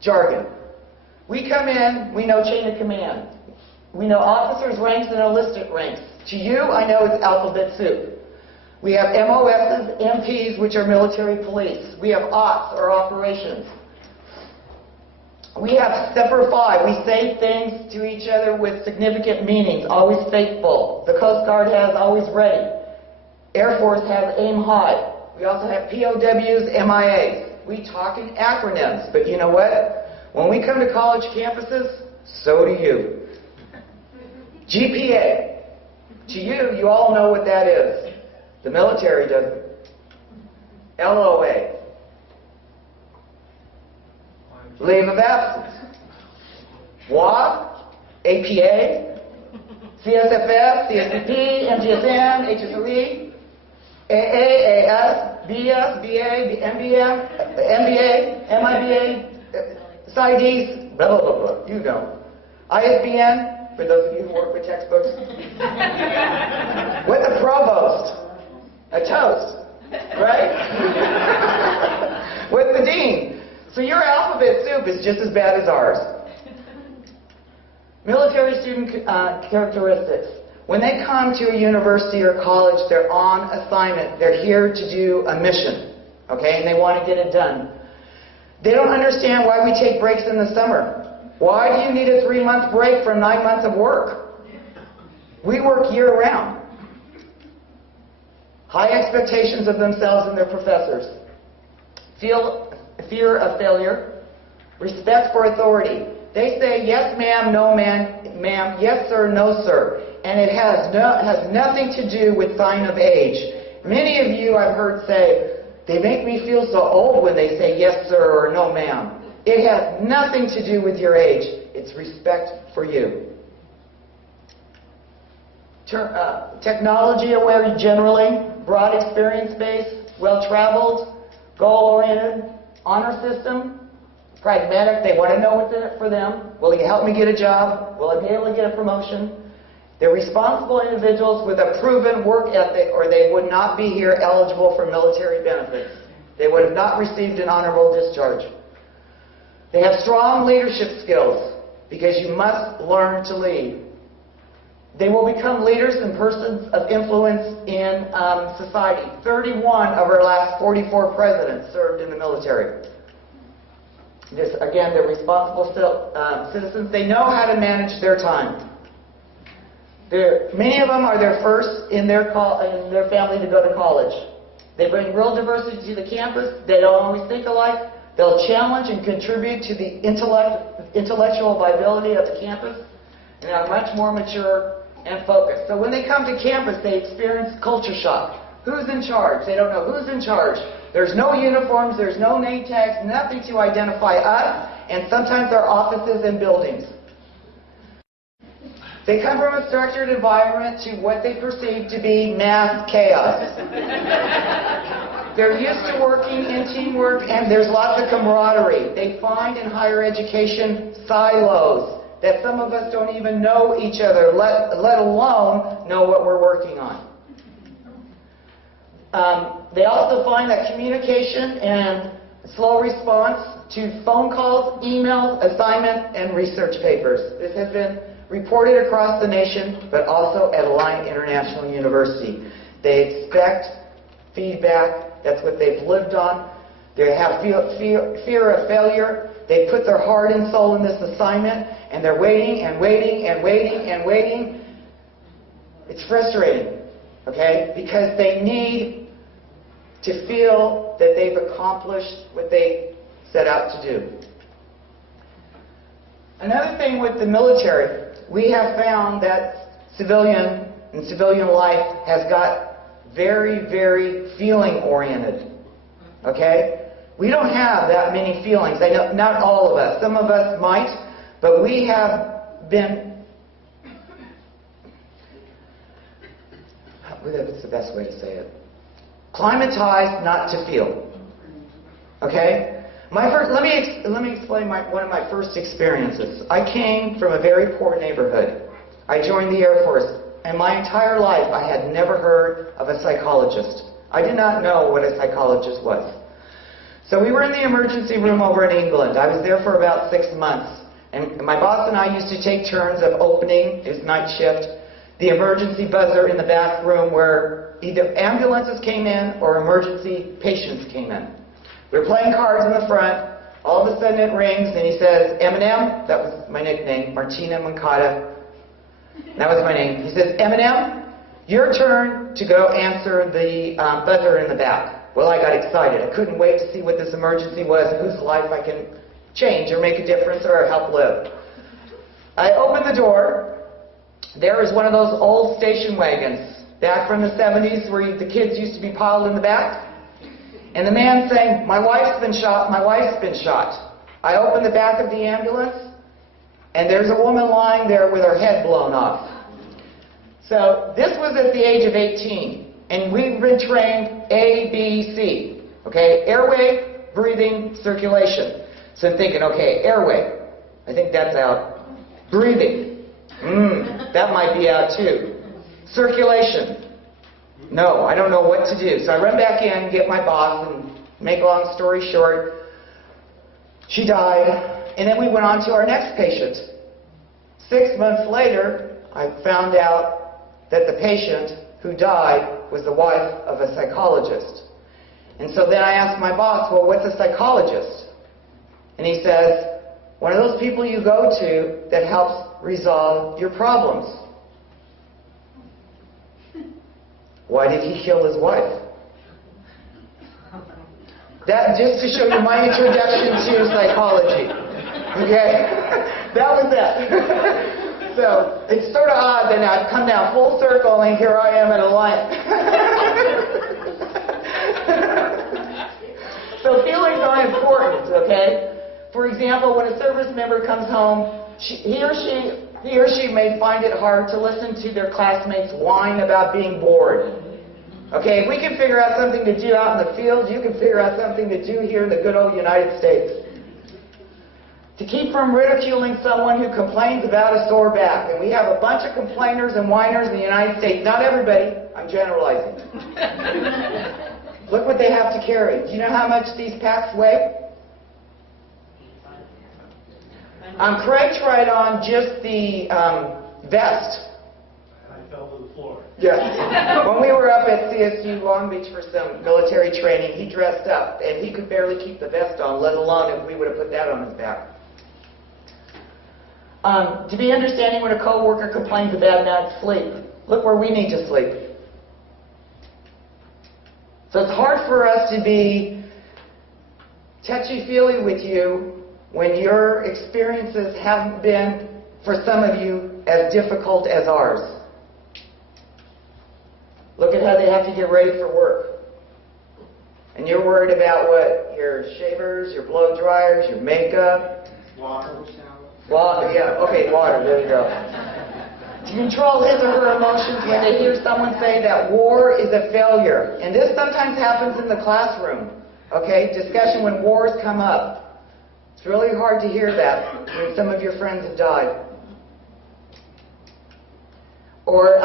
jargon. We come in, we know chain of command. We know officers' ranks and enlisted ranks. To you, I know it's alphabet soup. We have MOSs, MPs, which are military police. We have ops, or operations. We have Semper Fi. We say things to each other with significant meanings, always faithful. The Coast Guard has always ready. Air Force has aim high. We also have POWs, MIAs. We talk in acronyms, but you know what? When we come to college campuses, so do you. GPA. To you, you all know what that is. The military doesn't. LOA. Leave of absence. WAP, APA, CSFS, CSCP, MGSN, HSLE, AA, AS, BS, BA, MBA, MIBA, PsyDs, blah, blah, blah, blah. You know. ISBN, for those of you who work with textbooks. With the provost. A toast. Right? With the dean. So your alphabet soup is just as bad as ours. Military student characteristics. When they come to a university or college, they're on assignment. They're here to do a mission, okay, and they want to get it done. They don't understand why we take breaks in the summer. Why do you need a 3-month break from 9 months of work? We work year-round. High expectations of themselves and their professors. Fear of failure. Respect for authority. They say, yes, ma'am, no, ma'am, yes, sir, no, sir. And it has nothing to do with sign of age. Many of you I've heard say, they make me feel so old when they say yes, sir, or no, ma'am. It has nothing to do with your age. It's respect for you. Technology aware generally, broad experience base, well-traveled, goal-oriented, honor system, pragmatic. They want to know what's in it for them. Will he help me get a job? Will I be able to get a promotion? They're responsible individuals with a proven work ethic, or they would not be here eligible for military benefits. They would have not received an honorable discharge. They have strong leadership skills, because you must learn to lead. They will become leaders and persons of influence in society. 31 of our last 44 presidents served in the military. Again, they're responsible citizens. They know how to manage their time. Many of them are their first in their family to go to college. They bring real diversity to the campus. They don't always think alike. They'll challenge and contribute to the intellectual viability of the campus. And are much more mature and focused. So when they come to campus, they experience culture shock. Who's in charge? They don't know who's in charge. There's no uniforms, there's no name tags, nothing to identify us, and sometimes our offices and buildings. They come from a structured environment to what they perceive to be mass chaos. They're used to working in teamwork, and there's lots of camaraderie. They find in higher education silos that some of us don't even know each other, let alone know what we're working on. They also find that communication and slow response to phone calls, emails, assignments, and research papers. This has been reported across the nation, but also at Alliant International University. They expect feedback. That's what they've lived on. They have fear of failure. They put their heart and soul in this assignment, and they're waiting and waiting and waiting and waiting. It's frustrating, okay? Because they need to feel that they've accomplished what they set out to do. Another thing with the military, we have found that civilian life has got very, very feeling-oriented, okay? We don't have that many feelings. I know not all of us. Some of us might, but we have been, what's the best way to say it? Climatized not to feel. Okay? Let me explain one of my first experiences. I came from a very poor neighborhood. I joined the Air Force, and my entire life I had never heard of a psychologist. I did not know what a psychologist was. So we were in the emergency room over in England. I was there for about 6 months. And my boss and I used to take turns of opening, his night shift, the emergency buzzer in the back room where either ambulances came in or emergency patients came in. We were playing cards in the front. All of a sudden it rings and he says, Eminem, that was my nickname, Martina Mancata. That was my name. He says, Eminem, your turn to go answer the buzzer in the back. Well, I got excited. I couldn't wait to see what this emergency was and whose life I can change or make a difference or help live. I opened the door. There is one of those old station wagons back from the 70s where the kids used to be piled in the back. And the man saying, my wife's been shot, my wife's been shot. I opened the back of the ambulance, and there's a woman lying there with her head blown off. So this was at the age of 18. And we've been trained A, B, C. Okay? Airway, breathing, circulation. So I'm thinking, okay, airway. I think that's out. Breathing. That might be out too. Circulation. No, I don't know what to do. So I run back in, get my boss, and make a long story short, she died. And then we went on to our next patient. 6 months later, I found out that the patient who died was the wife of a psychologist. And so then I asked my boss, well, what's a psychologist? And he says, one of those people you go to that helps resolve your problems. Why did he kill his wife? That just to show you my introduction to psychology. Okay? That was that. So it's sort of odd that I've come down full circle and here I am at Alliant. So feelings are important, okay? For example, when a service member comes home, he or she may find it hard to listen to their classmates whine about being bored. Okay, if we can figure out something to do out in the field, you can figure out something to do here in the good old United States. To keep from ridiculing someone who complains about a sore back. And we have a bunch of complainers and whiners in the United States. Not everybody. I'm generalizing. Look what they have to carry. Do you know how much these packs weigh? Craig tried on just the vest. I fell to the floor. Yes. When we were up at CSU Long Beach for some military training, he dressed up, and he could barely keep the vest on, let alone if we would have put that on his back. To be understanding when a coworker complains about night's sleep. Look where we need to sleep. So it's hard for us to be touchy-feely with you when your experiences haven't been, for some of you, as difficult as ours. Look at how they have to get ready for work. And you're worried about what? Your shavers, your blow dryers, your makeup. Water, yeah, okay, water, there you go. To control his or her emotions when they hear someone say that war is a failure. And this sometimes happens in the classroom, okay? Discussion when wars come up. It's really hard to hear that when some of your friends have died. Or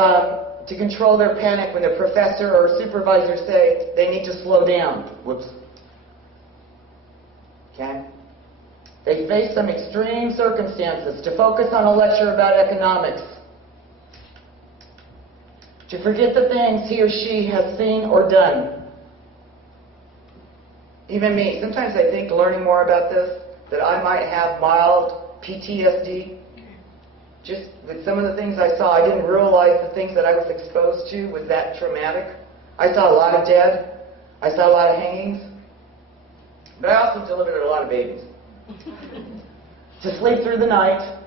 to control their panic when the professor or supervisor say they need to slow down. Whoops. Okay? They face some extreme circumstances. To focus on a lecture about economics. To forget the things he or she has seen or done. Even me, sometimes I think learning more about this, that I might have mild PTSD. Just with some of the things I saw, I didn't realize the things that I was exposed to was that traumatic. I saw a lot of dead. I saw a lot of hangings. But I also delivered a lot of babies. To sleep through the night.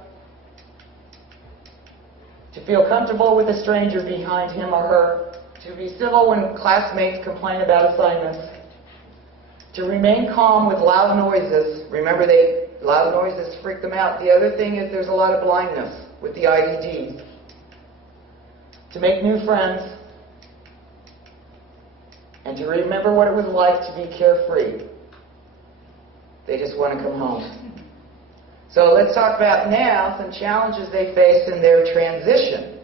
To feel comfortable with a stranger behind him or her. To be civil when classmates complain about assignments. To remain calm with loud noises. Remember, loud noises freak them out. The other thing is there's a lot of blindness with the IEDs. To make new friends. And to remember what it was like to be carefree. They just want to come home. So let's talk about now some challenges they face in their transition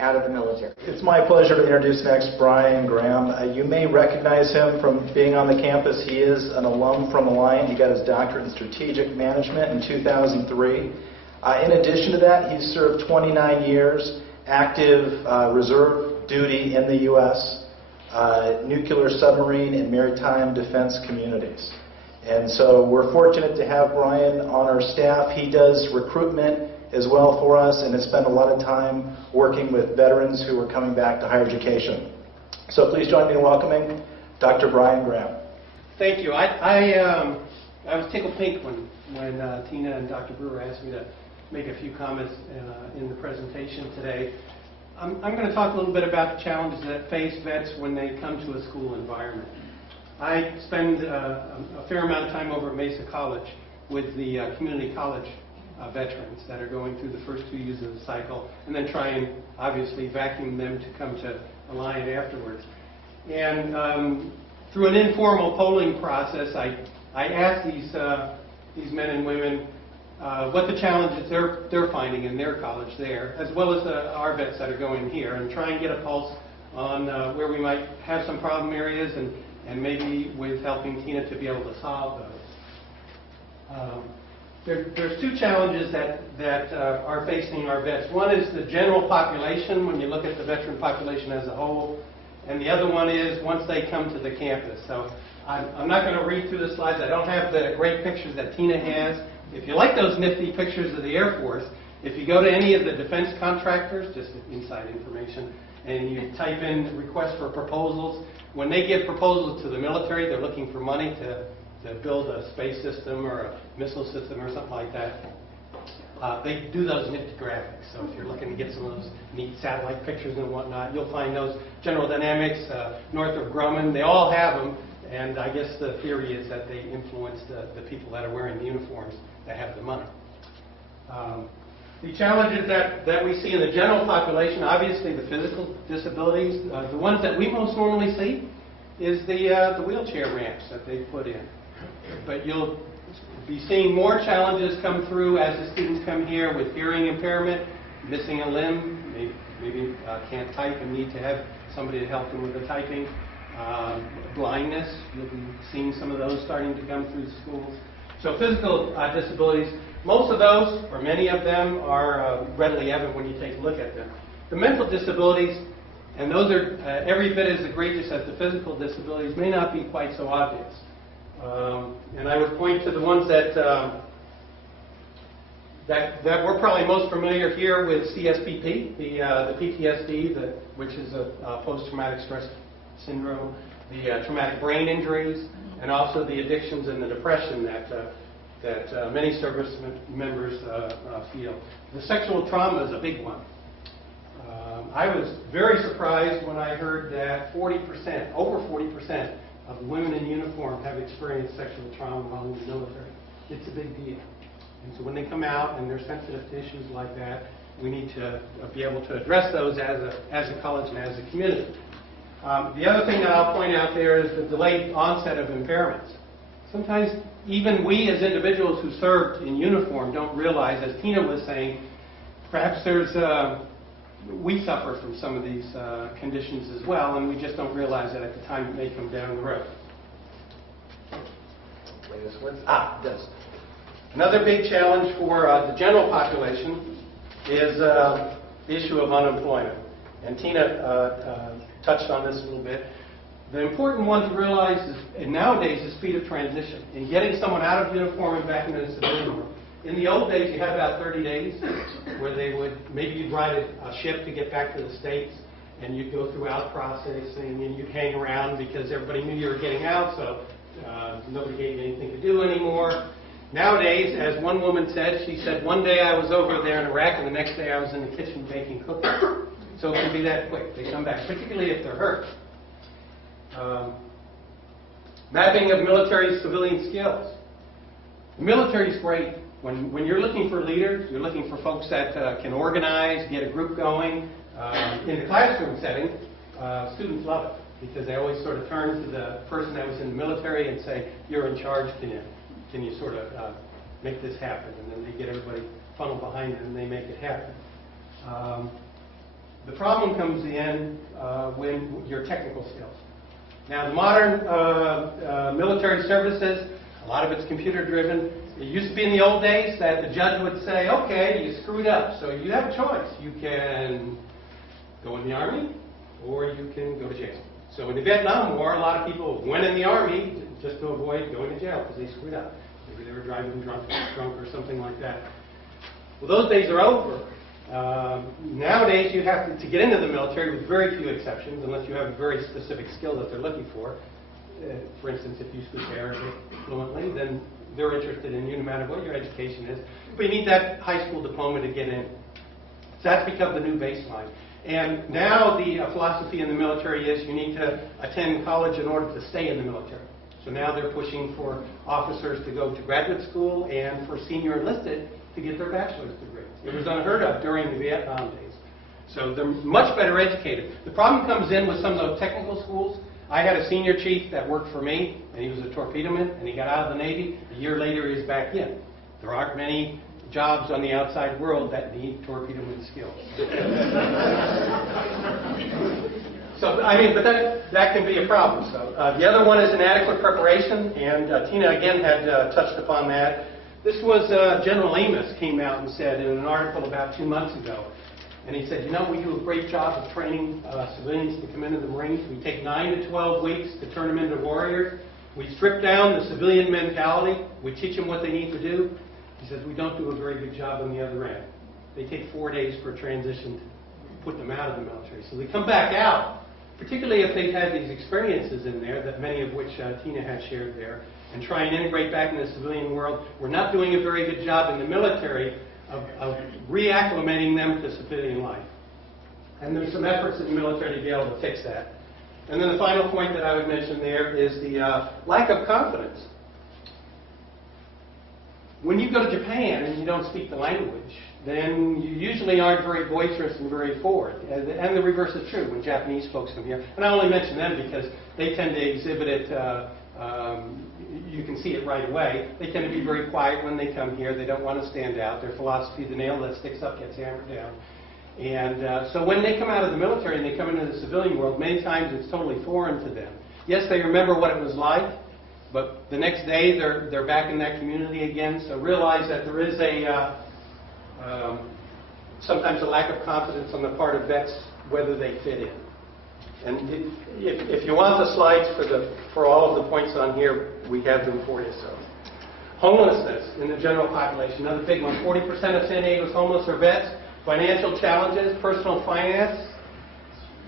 out of the military. It's my pleasure to introduce next Brian Graham. You may recognize him from being on the campus. He is an alum from Alliant. He got his doctorate in strategic management in 2003. In addition to that, he's served 29 years active reserve duty in the U.S., nuclear, submarine, and maritime defense communities. And so we're fortunate to have Brian on our staff. He does recruitment as well for us and has spent a lot of time working with veterans who are coming back to higher education. So please join me in welcoming Dr. Brian Graham. Thank you. I was tickled pink when Tina and Dr. Brewer asked me to make a few comments in the presentation today. I'm going to talk a little bit about the challenges that face vets when they come to a school environment. I spend a fair amount of time over at Mesa College with the community college veterans that are going through the first 2 years of the cycle, and then try and obviously vacuum them to come to Alliant afterwards. And through an informal polling process, I asked these men and women what the challenges they're finding in their college there, as well as our vets that are going here, and try and get a pulse on where we might have some problem areas and maybe with helping Tina to be able to solve those. There's two challenges that are facing our vets. One is the general population, when you look at the veteran population as a whole, and the other one is once they come to the campus. So I'm not going to read through the slides. I don't have the great pictures that Tina has. If you like those nifty pictures of the Air Force, if you go to any of the defense contractors, just inside information, and you type in request for proposals, when they give proposals to the military, they're looking for money to build a space system or a missile system or something like that. They do those nifty graphics. So if you're looking to get some of those neat satellite pictures and whatnot, you'll find those. General Dynamics, Northrop Grumman, they all have them. And I guess the theory is that they influence the people that are wearing the uniforms that have the money. The challenges that we see in the general population, obviously the physical disabilities, the ones that we most normally see is the wheelchair ramps that they put in. But you'll be seeing more challenges come through as the students come here with hearing impairment, missing a limb, maybe can't type and need to have somebody to help them with the typing. Blindness, you'll be seeing some of those starting to come through the schools. So physical disabilities, most of those, or many of them, are readily evident when you take a look at them. The mental disabilities, and those are every bit as egregious as the physical disabilities, may not be quite so obvious. And I would point to the ones that we're probably most familiar here with CSPP, the PTSD, which is a post-traumatic stress syndrome, the traumatic brain injuries, and also the addictions and the depression that many service members feel. The sexual trauma is a big one. I was very surprised when I heard that 40%, over 40% of women in uniform have experienced sexual trauma while in the military. It's a big deal. And so when they come out and they're sensitive to issues like that, we need to be able to address those as a college and as a community. The other thing that I'll point out there is the delayed onset of impairments. Sometimes even we as individuals who served in uniform don't realize, as Tina was saying, perhaps we suffer from some of these conditions as well, and we just don't realize that at the time it may come down the road. This. Another big challenge for the general population is the issue of unemployment. And Tina touched on this a little bit. The important one to realize is nowadays the speed of transition in getting someone out of uniform and back into the civilian world. In the old days, you had about 30 days where maybe you'd ride a ship to get back to the States, and you'd go through out processing, and you'd hang around because everybody knew you were getting out, so nobody gave you anything to do anymore. Nowadays, as one woman said, she said, one day I was over there in Iraq, and the next day I was in the kitchen baking cookies. So it can be that quick. They come back, particularly if they're hurt. Mapping of military-civilian skills. The military is great. When you're looking for leaders, you're looking for folks that can organize, get a group going. In the classroom setting, students love it because they always sort of turn to the person that was in the military and say, you're in charge, can you sort of make this happen? And then they get everybody funneled behind it and they make it happen. The problem comes in when your technical skills. Now, the modern military services, a lot of it's computer driven. It used to be in the old days that the judge would say, okay, you screwed up, so you have a choice. You can go in the Army or you can go to jail. So in the Vietnam War, a lot of people went in the Army just to avoid going to jail because they screwed up. Maybe they were driving drunk or something like that. Well, those days are over. Nowadays, you have to get into the military with very few exceptions, unless you have a very specific skill that they're looking for. For instance, if you speak Arabic fluently, then they're interested in you no matter what your education is. But you need that high school diploma to get in. So that's become the new baseline. And now the philosophy in the military is you need to attend college in order to stay in the military. So now they're pushing for officers to go to graduate school and for senior enlisted to get their bachelor's degree. It was unheard of during the Vietnam days. So they're much better educated. The problem comes in with some of those technical schools. I had a senior chief that worked for me, and he was a torpedoman, and he got out of the Navy. A year later, he was back in. There aren't many jobs on the outside world that need torpedoman skills. So, I mean, but that can be a problem. So, the other one is inadequate preparation, and Tina again had touched upon that. This was General Amos came out and said in an article about 2 months ago, and he said, you know, we do a great job of training civilians to come into the Marines. We take 9 to 12 weeks to turn them into warriors. We strip down the civilian mentality. We teach them what they need to do. He says, we don't do a very good job on the other end. They take 4 days for a transition to put them out of the military. So they come back out, particularly if they've had these experiences in there, that many of which Tina had shared there, and try and integrate back in the civilian world. We're not doing a very good job in the military of reacclimating them to civilian life. And there's some efforts in the military to be able to fix that. And then the final point that I would mention there is the lack of confidence. When you go to Japan and you don't speak the language, then you usually aren't very boisterous and very forward. And the reverse is true when Japanese folks come here. And I only mention them because they tend to exhibit it, you can see it right away. They tend to be very quiet when they come here. They don't want to stand out. Their philosophy, the nail that sticks up gets hammered down. And so when they come out of the military and they come into the civilian world, many times it's totally foreign to them. Yes, they remember what it was like, but the next day they're back in that community again. So realize that there is sometimes a lack of confidence on the part of vets whether they fit in. And if you want the slides for all of the points on here, we have them for you. So, homelessness in the general population, another big one. 40% of San Diego's homeless are vets. Financial challenges, personal finance,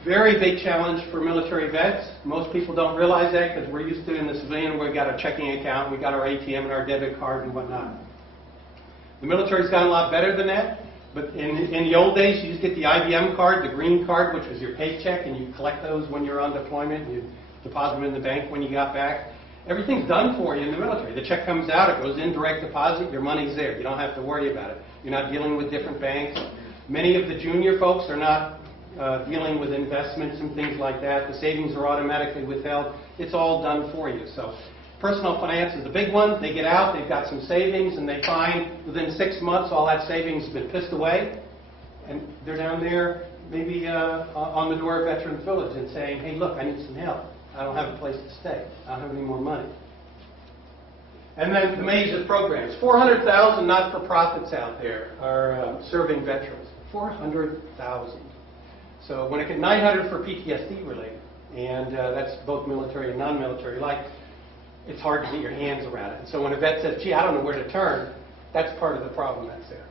very big challenge for military vets. Most people don't realize that because we're used to in the civilian where we've got our checking account, we've got our ATM and our debit card and whatnot. The military's gotten a lot better than that, but in the old days you just get the IBM card, the green card, which was your paycheck, and you collect those when you're on deployment, and you deposit them in the bank when you got back. Everything's done for you in the military. The check comes out, it goes in direct deposit, your money's there. You don't have to worry about it. You're not dealing with different banks. Many of the junior folks are not dealing with investments and things like that. The savings are automatically withheld. It's all done for you. So personal finance is the big one. They get out, they've got some savings, and they find within 6 months all that savings has been pissed away. And they're down there maybe on the door of Veterans Village and saying, hey, look, I need some help. I don't have a place to stay. I don't have any more money. And then the major programs. 400,000 not-for-profits out there are serving veterans. 400,000. So when it gets 900 for PTSD related, and that's both military and non-military life, it's hard to get your hands around it. And so when a vet says, gee, I don't know where to turn, that's part of the problem that's there.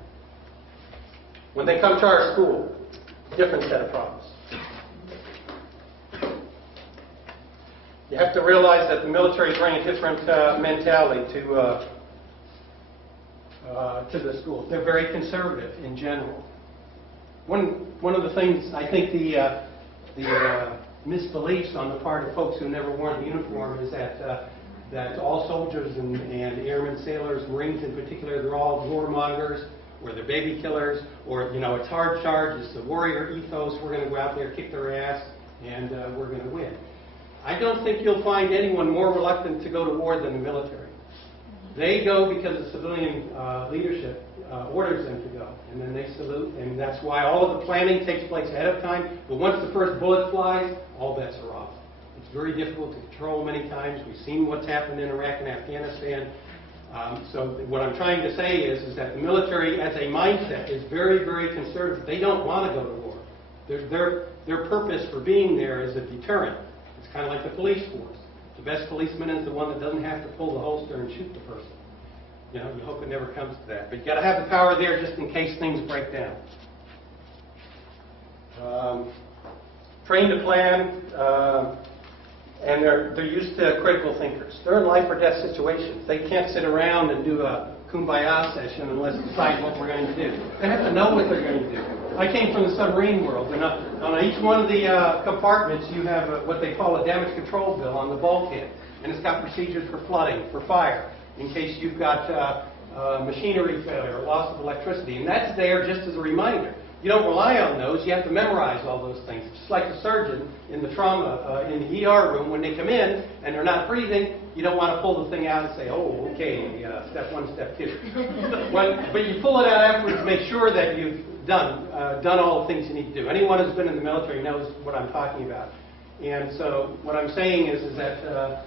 When they come to our school, different set of problems. You have to realize that the military bring a different mentality to the school. They're very conservative in general. One of the things, I think the misbeliefs on the part of folks who never worn the uniform is that all soldiers and airmen, sailors, Marines in particular, they're all warmongers, or they're baby killers, or, you know, it's hard charge, it's the warrior ethos, we're going to go out there, kick their ass, and we're going to win. I don't think you'll find anyone more reluctant to go to war than the military. They go because the civilian leadership orders them to go, and then they salute, and that's why all of the planning takes place ahead of time. But once the first bullet flies, all bets are off. It's very difficult to control many times. We've seen what's happened in Iraq and Afghanistan. So what I'm trying to say is that the military, as a mindset, is very, very conservative. They don't want to go to war. Their purpose for being there is a deterrent. It's kind of like the police force. The best policeman is the one that doesn't have to pull the holster and shoot the person. You know, you hope it never comes to that. But you've got to have the power there just in case things break down. Trained to plan, and they're used to critical thinkers. They're in life or death situations. They can't sit around and do a kumbaya session and let's decide what we're going to do. They have to know what they're going to do. I came from the submarine world, and on each one of the compartments you have what they call a damage control bill on the bulkhead, and it's got procedures for flooding, for fire, in case you've got machinery failure or loss of electricity, and that's there just as a reminder. You don't rely on those, you have to memorize all those things. Just like the surgeon in the trauma, in the ER room, when they come in and they're not breathing, you don't want to pull the thing out and say, oh, okay, step one, step two. But you pull it out afterwards to make sure that you've done all the things you need to do. Anyone who's been in the military knows what I'm talking about. And so what I'm saying is that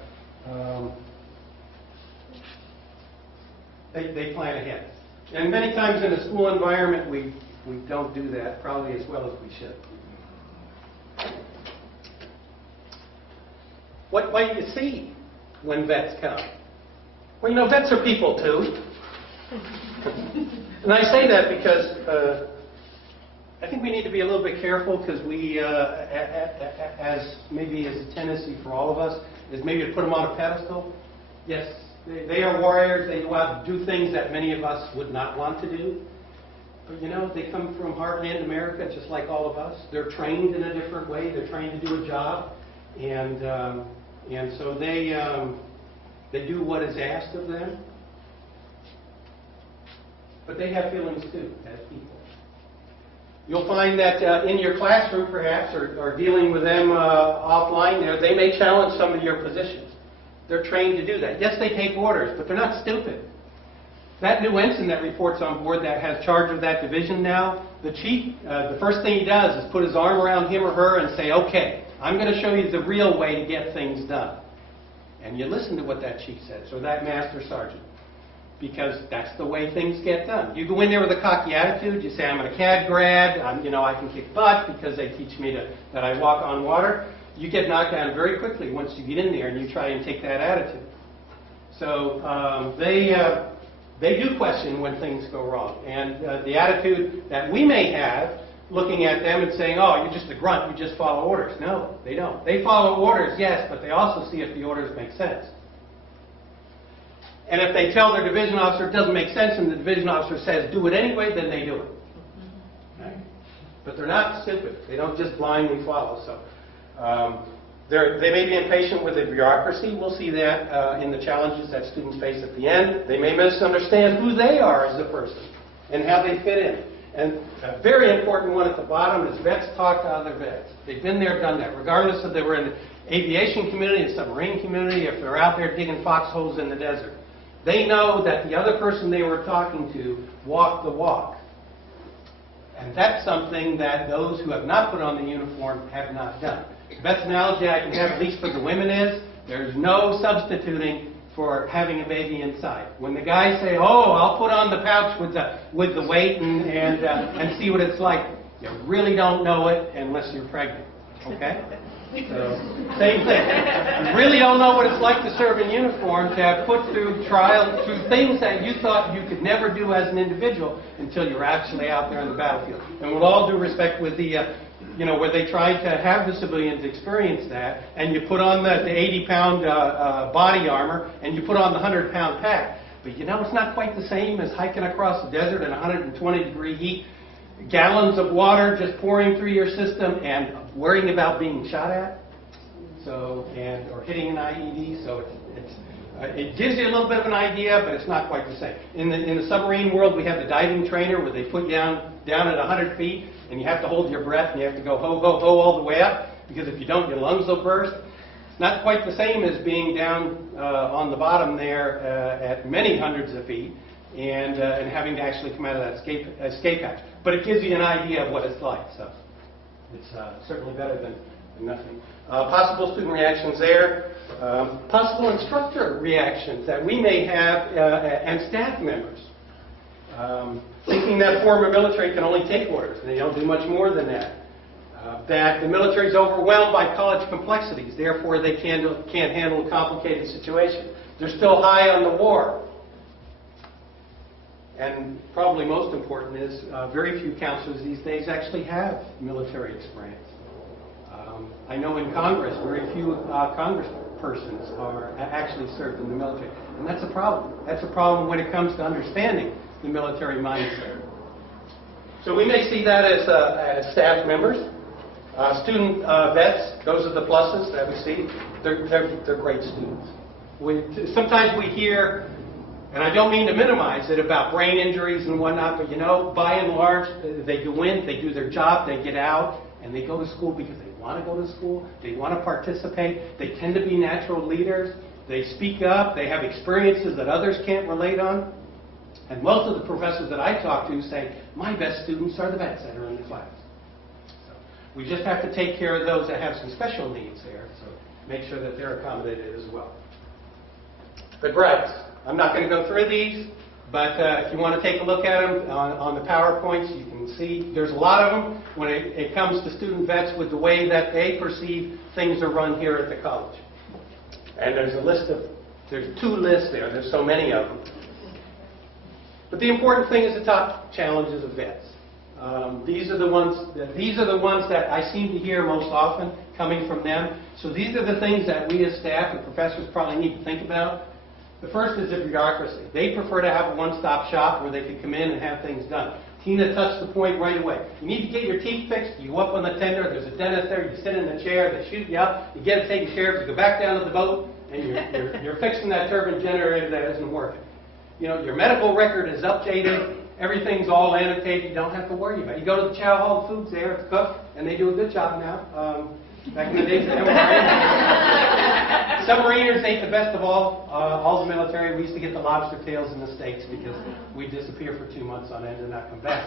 They plan ahead. And many times in a school environment, we don't do that probably as well as we should. What might you see when vets come? Well, you know, vets are people too. And I say that because I think we need to be a little bit careful because we, as maybe as a tendency for all of us, is maybe to put them on a pedestal. Yes, they are warriors. They go out and do things that many of us would not want to do. But you know, they come from heartland America just like all of us. They're trained in a different way. They're trained to do a job. And so they do what is asked of them. But they have feelings too, as people. You'll find that in your classroom, perhaps, or dealing with them offline, they may challenge some of your positions. They're trained to do that. Yes, they take orders, but they're not stupid. That new ensign that reports on board that has charge of that division now, the chief, the first thing he does is put his arm around him or her and say, okay, I'm going to show you the real way to get things done. And you listen to what that chief says, or that master sergeant, because that's the way things get done. You go in there with a cocky attitude, you say, I'm a CAD grad, I can kick butt because they teach me that I walk on water. You get knocked down very quickly once you get in there and you try and take that attitude. So they do question when things go wrong. And the attitude that we may have, looking at them and saying, oh, you're just a grunt, you just follow orders. No, they don't. They follow orders, yes, but they also see if the orders make sense. And if they tell their division officer it doesn't make sense and the division officer says do it anyway, then they do it. Right? But they're not stupid. They don't just blindly follow. So they may be impatient with the bureaucracy. We'll see that in the challenges that students face at the end. They may misunderstand who they are as a person and how they fit in. And a very important one at the bottom is vets talk to other vets. They've been there, done that, regardless if they were in the aviation community, the submarine community, if they're out there digging foxholes in the desert. They know that the other person they were talking to walked the walk. And that's something that those who have not put on the uniform have not done. The best analogy I can have, at least for the women, is there's no substituting for having a baby inside. When the guys say, oh, I'll put on the pouch with the weight and see what it's like, you really don't know it unless you're pregnant. Okay? So, same thing. You really don't know what it's like to serve in uniform, to have put through trials, through things that you thought you could never do as an individual until you're actually out there on the battlefield. And with all due respect, with the, where they tried to have the civilians experience that, and you put on the 80-pound body armor, and you put on the 100-pound pack. But it's not quite the same as hiking across the desert in 120-degree heat, gallons of water just pouring through your system, and worrying about being shot at, or hitting an IED. So it gives you a little bit of an idea, but it's not quite the same. In the submarine world, we have the diving trainer where they put you down at 100 feet, and you have to hold your breath, and you have to go ho, ho, ho all the way up, because if you don't, your lungs will burst. Not quite the same as being down on the bottom there at many hundreds of feet, and having to actually come out of that escape hatch. But it gives you an idea of what it's like. So it's certainly better than nothing. Possible student reactions there. Possible instructor reactions that we may have and staff members. Thinking that former military can only take orders, and they don't do much more than that. That the military is overwhelmed by college complexities, therefore they can't handle a complicated situation. They're still high on the war. And probably most important is very few counselors these days actually have military experience. I know in Congress, very few congresspersons are actually served in the military. And that's a problem. That's a problem when it comes to understanding the military mindset. So we may see that as staff members. Student vets, those are the pluses that we see. They're great students. Sometimes we hear, and I don't mean to minimize it, about brain injuries and whatnot, but by and large, they go in, they do their job, they get out, and they go to school because they want to go to school, they want to participate, they tend to be natural leaders, they speak up, they have experiences that others can't relate on. And most of the professors that I talk to say, my best students are the vets that are in the class. So we just have to take care of those that have some special needs there, so make sure that they're accommodated as well. The grades. I'm not going to go through these, But if you want to take a look at them on the PowerPoints, you can see there's a lot of them when it comes to student vets with the way that they perceive things are run here at the college. And there's two lists there. There's so many of them. But the important thing is the top challenges of vets. These are the ones that I seem to hear most often coming from them. So these are the things that we as staff and professors probably need to think about. The first is the bureaucracy. They prefer to have a one-stop shop where they can come in and have things done. Tina touched the point right away. You need to get your teeth fixed, you go up on the tender, there's a dentist there, you sit in the chair, they shoot you up, you get it taken care of, you go back down to the boat, and you're fixing that turbine generator that isn't working. You know, your medical record is updated, everything's all annotated, you don't have to worry about it. You go to the Chow Hall Foods there, it's cooked, and they do a good job now. Back in the days, they were submariners ain't the best of all the military. We used to get the lobster tails and the steaks because we'd disappear for 2 months on end and not come back.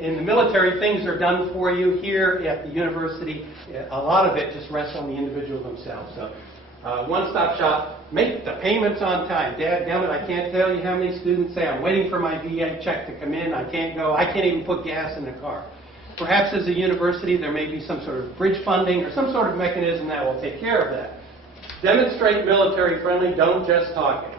In the military, things are done for you. Here at the university, a lot of it just rests on the individual themselves. So, one-stop shop, make the payments on time. Dadgummit, I can't tell you how many students say, I'm waiting for my VA check to come in, I can't go, I can't even put gas in the car. Perhaps as a university there may be some sort of bridge funding or some sort of mechanism that will take care of that. Demonstrate military friendly, don't just talk it.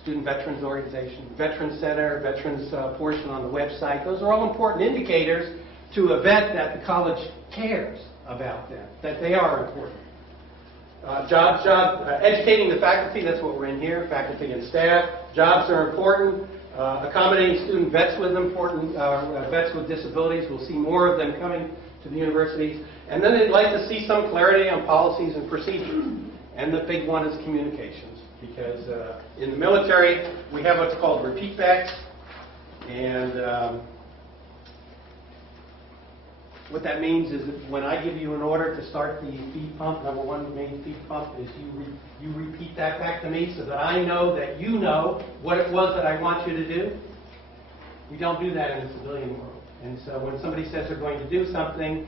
Student Veterans Organization, Veterans Center, Veterans portion on the website, those are all important indicators to a vet that the college cares about them, that they are important. Educating the faculty, that's what we're in here, faculty and staff. Jobs are important. Accommodating student vets with vets with disabilities. We'll see more of them coming to the universities. And then they'd like to see some clarity on policies and procedures. And the big one is communications. Because in the military, we have what's called repeat backs. And what that means is that when I give you an order to start the feed pump, number one main feed pump, is you repeat that back to me so that I know that you know what it was that I want you to do. We don't do that in the civilian world. And so when somebody says they're going to do something,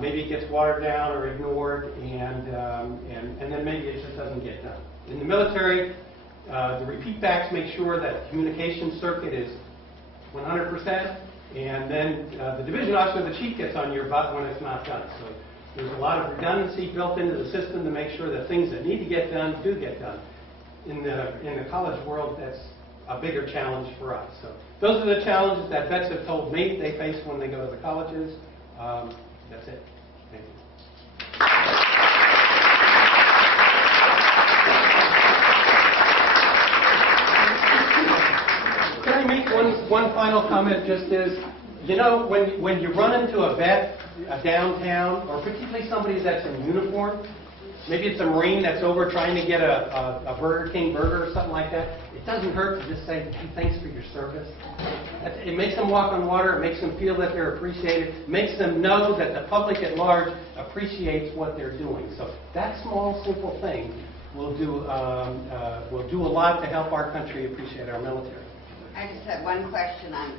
maybe it gets watered down or ignored, and then maybe it just doesn't get done. In the military, the repeat backs make sure that the communication circuit is 100%. And then the division officer, the chief, gets on your butt when it's not done. So there's a lot of redundancy built into the system to make sure that things that need to get done do get done. In the college world, that's a bigger challenge for us. So those are the challenges that vets have told me they face when they go to the colleges. That's it. Thank you. Can I make one final comment? Just is, you know, when you run into a vet downtown, or particularly somebody that's in uniform, maybe it's a Marine that's over trying to get a Burger King burger or something like that, it doesn't hurt to just say, hey, thanks for your service. It makes them walk on water. It makes them feel that they're appreciated. It makes them know that the public at large appreciates what they're doing. So that small, simple thing will do a lot to help our country appreciate our military. I just have one question on,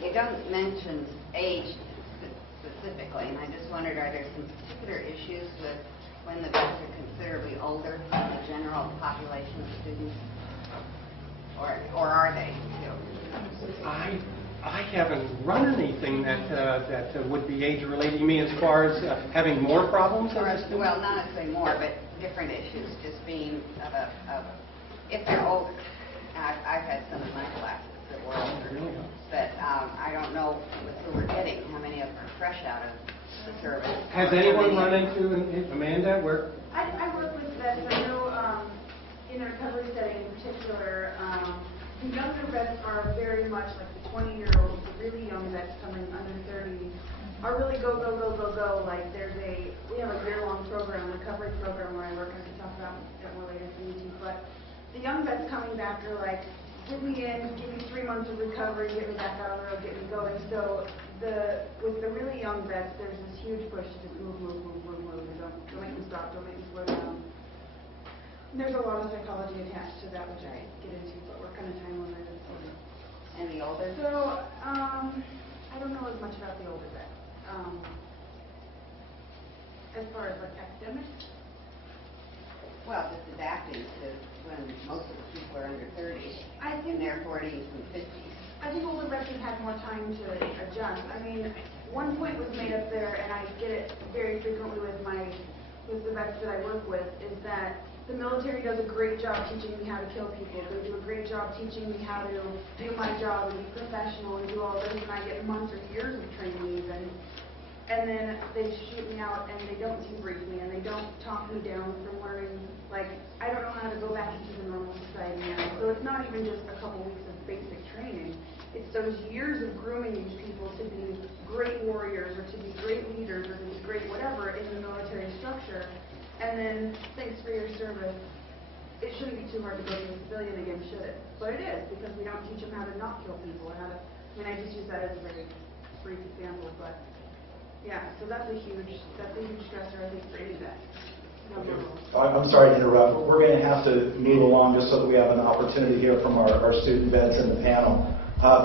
you don't mention age specifically, and I just wondered, are there some particular issues with when the vets are considerably older than the general population of students? Or are they still? I haven't run anything that would be age-related. You mean as far as having more problems? Well, not necessarily more, but different issues, just being if they're older. I've had some in my classes that were older, but I don't know who we're getting, how many of them are fresh out of the service. Has anyone run into, Amanda, where? I work with vets. I know in a recovery setting in particular, the younger vets are very much like the 20-year-olds, the really young vets coming under 30 are really go, go, go, go, go. Like we have a year-long program, recovery program where I work. I can talk about that more later if you need to, but the young vets coming back are like, get me in, give me 3 months of recovery, get me back out on the road, get me going. So with the really young vets, there's this huge push to just move. Don't make them stop, don't make them slow down. There's a lot of psychology attached to that, which I get into, but we're kind of time limited. And the older? So, I don't know as much about the older vets. As far as like academics, Well, just adapting to when most of the people are under 30 I in think, their 40s and 50s. I think older vets have had more time to adjust. I mean, one point was made up there, and I get it very frequently with the vets that I work with, is that the military does a great job teaching me how to kill people. They do a great job teaching me how to do my job and be professional and do all this, and I get months or years of training even. And then they shoot me out and they don't debrief me and they don't talk me down from learning. Like, I don't know how to go back into the normal society now. So it's not even just a couple weeks of basic training. It's those years of grooming these people to be great warriors or to be great leaders or to be great whatever in the military structure. And then, thanks for your service. It shouldn't be too hard to go to a civilian again, should it? But it is, because we don't teach them how to not kill people. How to, I mean, I just use that as a very brief example, but yeah, so that's a huge stressor, I think, for any vet. I'm sorry to interrupt. We're going to have to move along just so that we have an opportunity to hear from our student vets in the panel.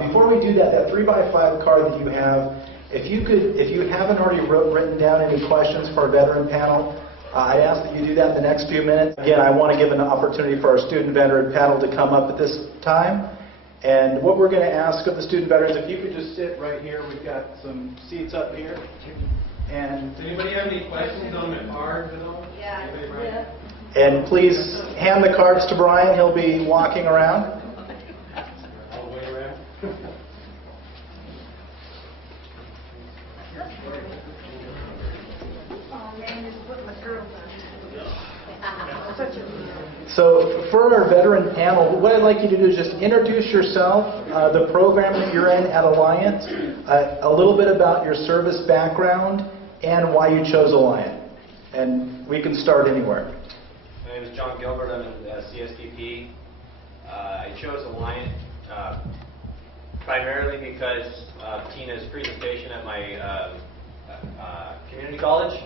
Before we do that 3x5 card that you have, if you haven't already written down any questions for our veteran panel, I'd ask that you do that in the next few minutes. Again, I want to give an opportunity for our student veteran panel to come up at this time. And what we're going to ask of the student veterans, if you could just sit right here. We've got some seats up here. And Does anybody have any questions on the cards at all? Yeah. And please hand the cards to Brian. He'll be walking around. All the way around? So for our veteran panel, what I'd like you to do is just introduce yourself, the program that you're in at Alliant, a little bit about your service background, and why you chose Alliant. And we can start anywhere. My name is John Gilbert. I'm in CSPP. I chose Alliant primarily because of Tina's presentation at my community college.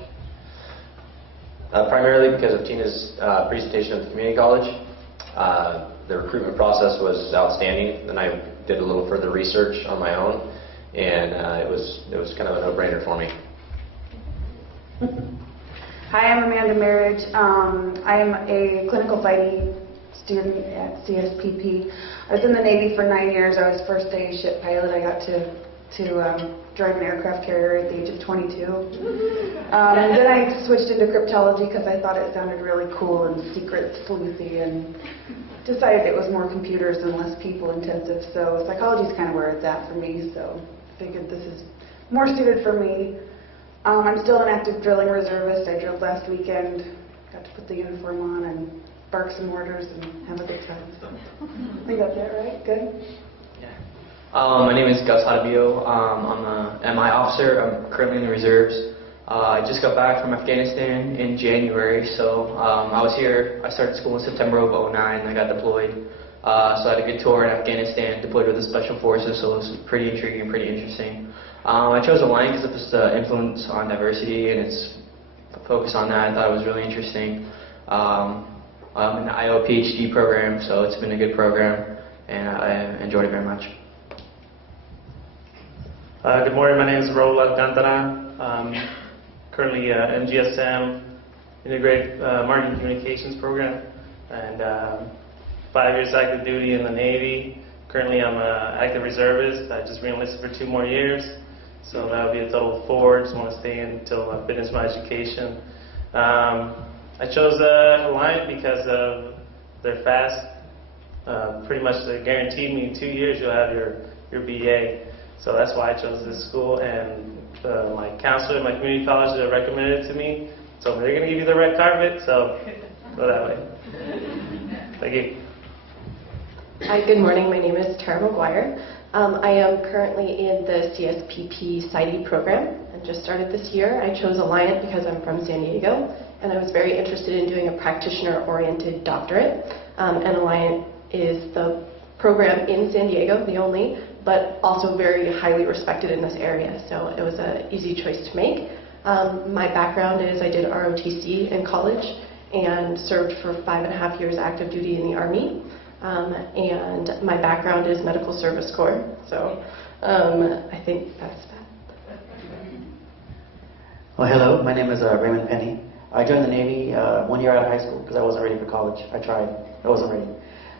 Primarily because of Tina's presentation at the community college. The recruitment process was outstanding, and I did a little further research on my own, and it was kind of a no-brainer for me. Hi, I'm Amanda Marriage. I am a clinical fighting student at CSPP. I was in the Navy for 9 years. I was first day ship pilot. I got to drive an aircraft carrier at the age of 22. And then I switched into cryptology because I thought it sounded really cool and secret, sleuthy, and decided it was more computers and less people intensive. So psychology is kind of where it's at for me. So I figured this is more suited for me. I'm still an active drilling reservist. I drilled last weekend, got to put the uniform on and bark some orders and have a good time. So I think that's it, right? Good? My name is Gus Hadabio. I'm a MI officer. I'm currently in the reserves. I just got back from Afghanistan in January, so I was here. I started school in September of 2009. I got deployed. So I had a good tour in Afghanistan, deployed with the Special Forces, so it was pretty intriguing and pretty interesting. I chose Alliant because of its influence on diversity and its focus on that. I thought it was really interesting. I'm in the IO PhD program, so it's been a good program, and I enjoyed it very much. Good morning, my name is Raul Alcantara. Currently MGSM, Integrated Marketing Communications Program, and 5 years active duty in the Navy. Currently I'm an active reservist. I just re-enlisted for 2 more years, so that'll be a total of 4. Just want to stay in until I finish my education. I chose Alliant because of their fast, pretty much they guaranteed me in 2 years you'll have your BA. So that's why I chose this school, and my counselor at my community college recommended it to me. So they're going to give you the red carpet, so go that way. Thank you. Hi, good morning. My name is Tara McGuire. I am currently in the CSPP PsyD program and just started this year. I chose Alliant because I'm from San Diego, and I was very interested in doing a practitioner-oriented doctorate. And Alliant is the program in San Diego, the only, but also very highly respected in this area, so it was an easy choice to make. My background is I did ROTC in college and served for 5.5 years active duty in the Army, and my background is Medical Service Corps, so I think that's that. Well, hello, my name is Raymond Penny. I joined the Navy 1 year out of high school because I wasn't ready for college. I tried. I wasn't ready.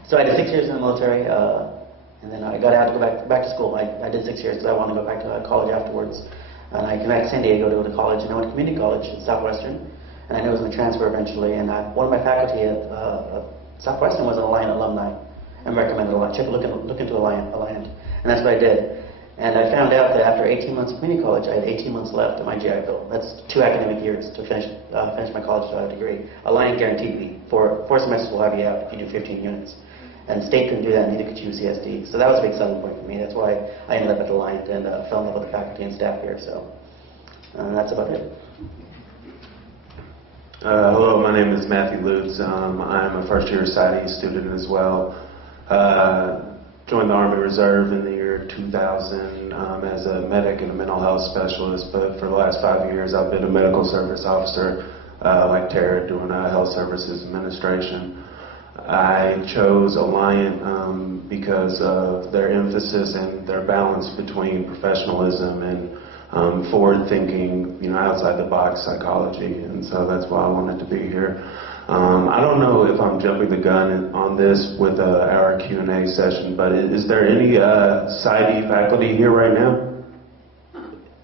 So I did 6 years in the military, and then I got out to go back to school. I did 6 years because I wanted to go back to college afterwards. And I came back to San Diego to go to college, and I went to community college at Southwestern. And I knew I was going to transfer eventually. And one of my faculty at Southwestern was an Alliant alumni and recommended Alliant. Look into Alliant. And that's what I did. And I found out that after 18 months of community college, I had 18 months left of my GI Bill. That's 2 academic years to finish my college degree. Alliant guaranteed me 4 semesters will have you out if you do 15 units. And state couldn't do that, and neither could UCSD. So that was a big selling point for me. That's why I ended up at Alliant and fell in love with the faculty and staff here. So that's about it. Hello, my name is Matthew Lutz. I'm a first-year PsyD student as well. Joined the Army Reserve in the year 2000 as a medic and a mental health specialist, but for the last 5 years I've been a medical service officer like Tara doing health services administration. I chose Alliant because of their emphasis and their balance between professionalism and forward-thinking, outside-the-box psychology, and so that's why I wanted to be here. I don't know if I'm jumping the gun on this with our Q&A session, but is there any PsyD faculty here right now?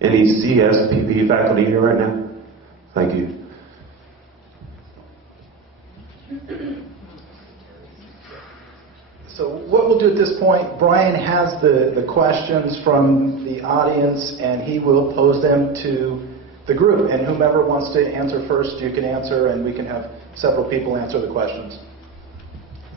Any CSPP faculty here right now? Thank you. So what we'll do at this point, Brian has the questions from the audience, and he will pose them to the group. And whomever wants to answer first, you can answer, and we can have several people answer the questions.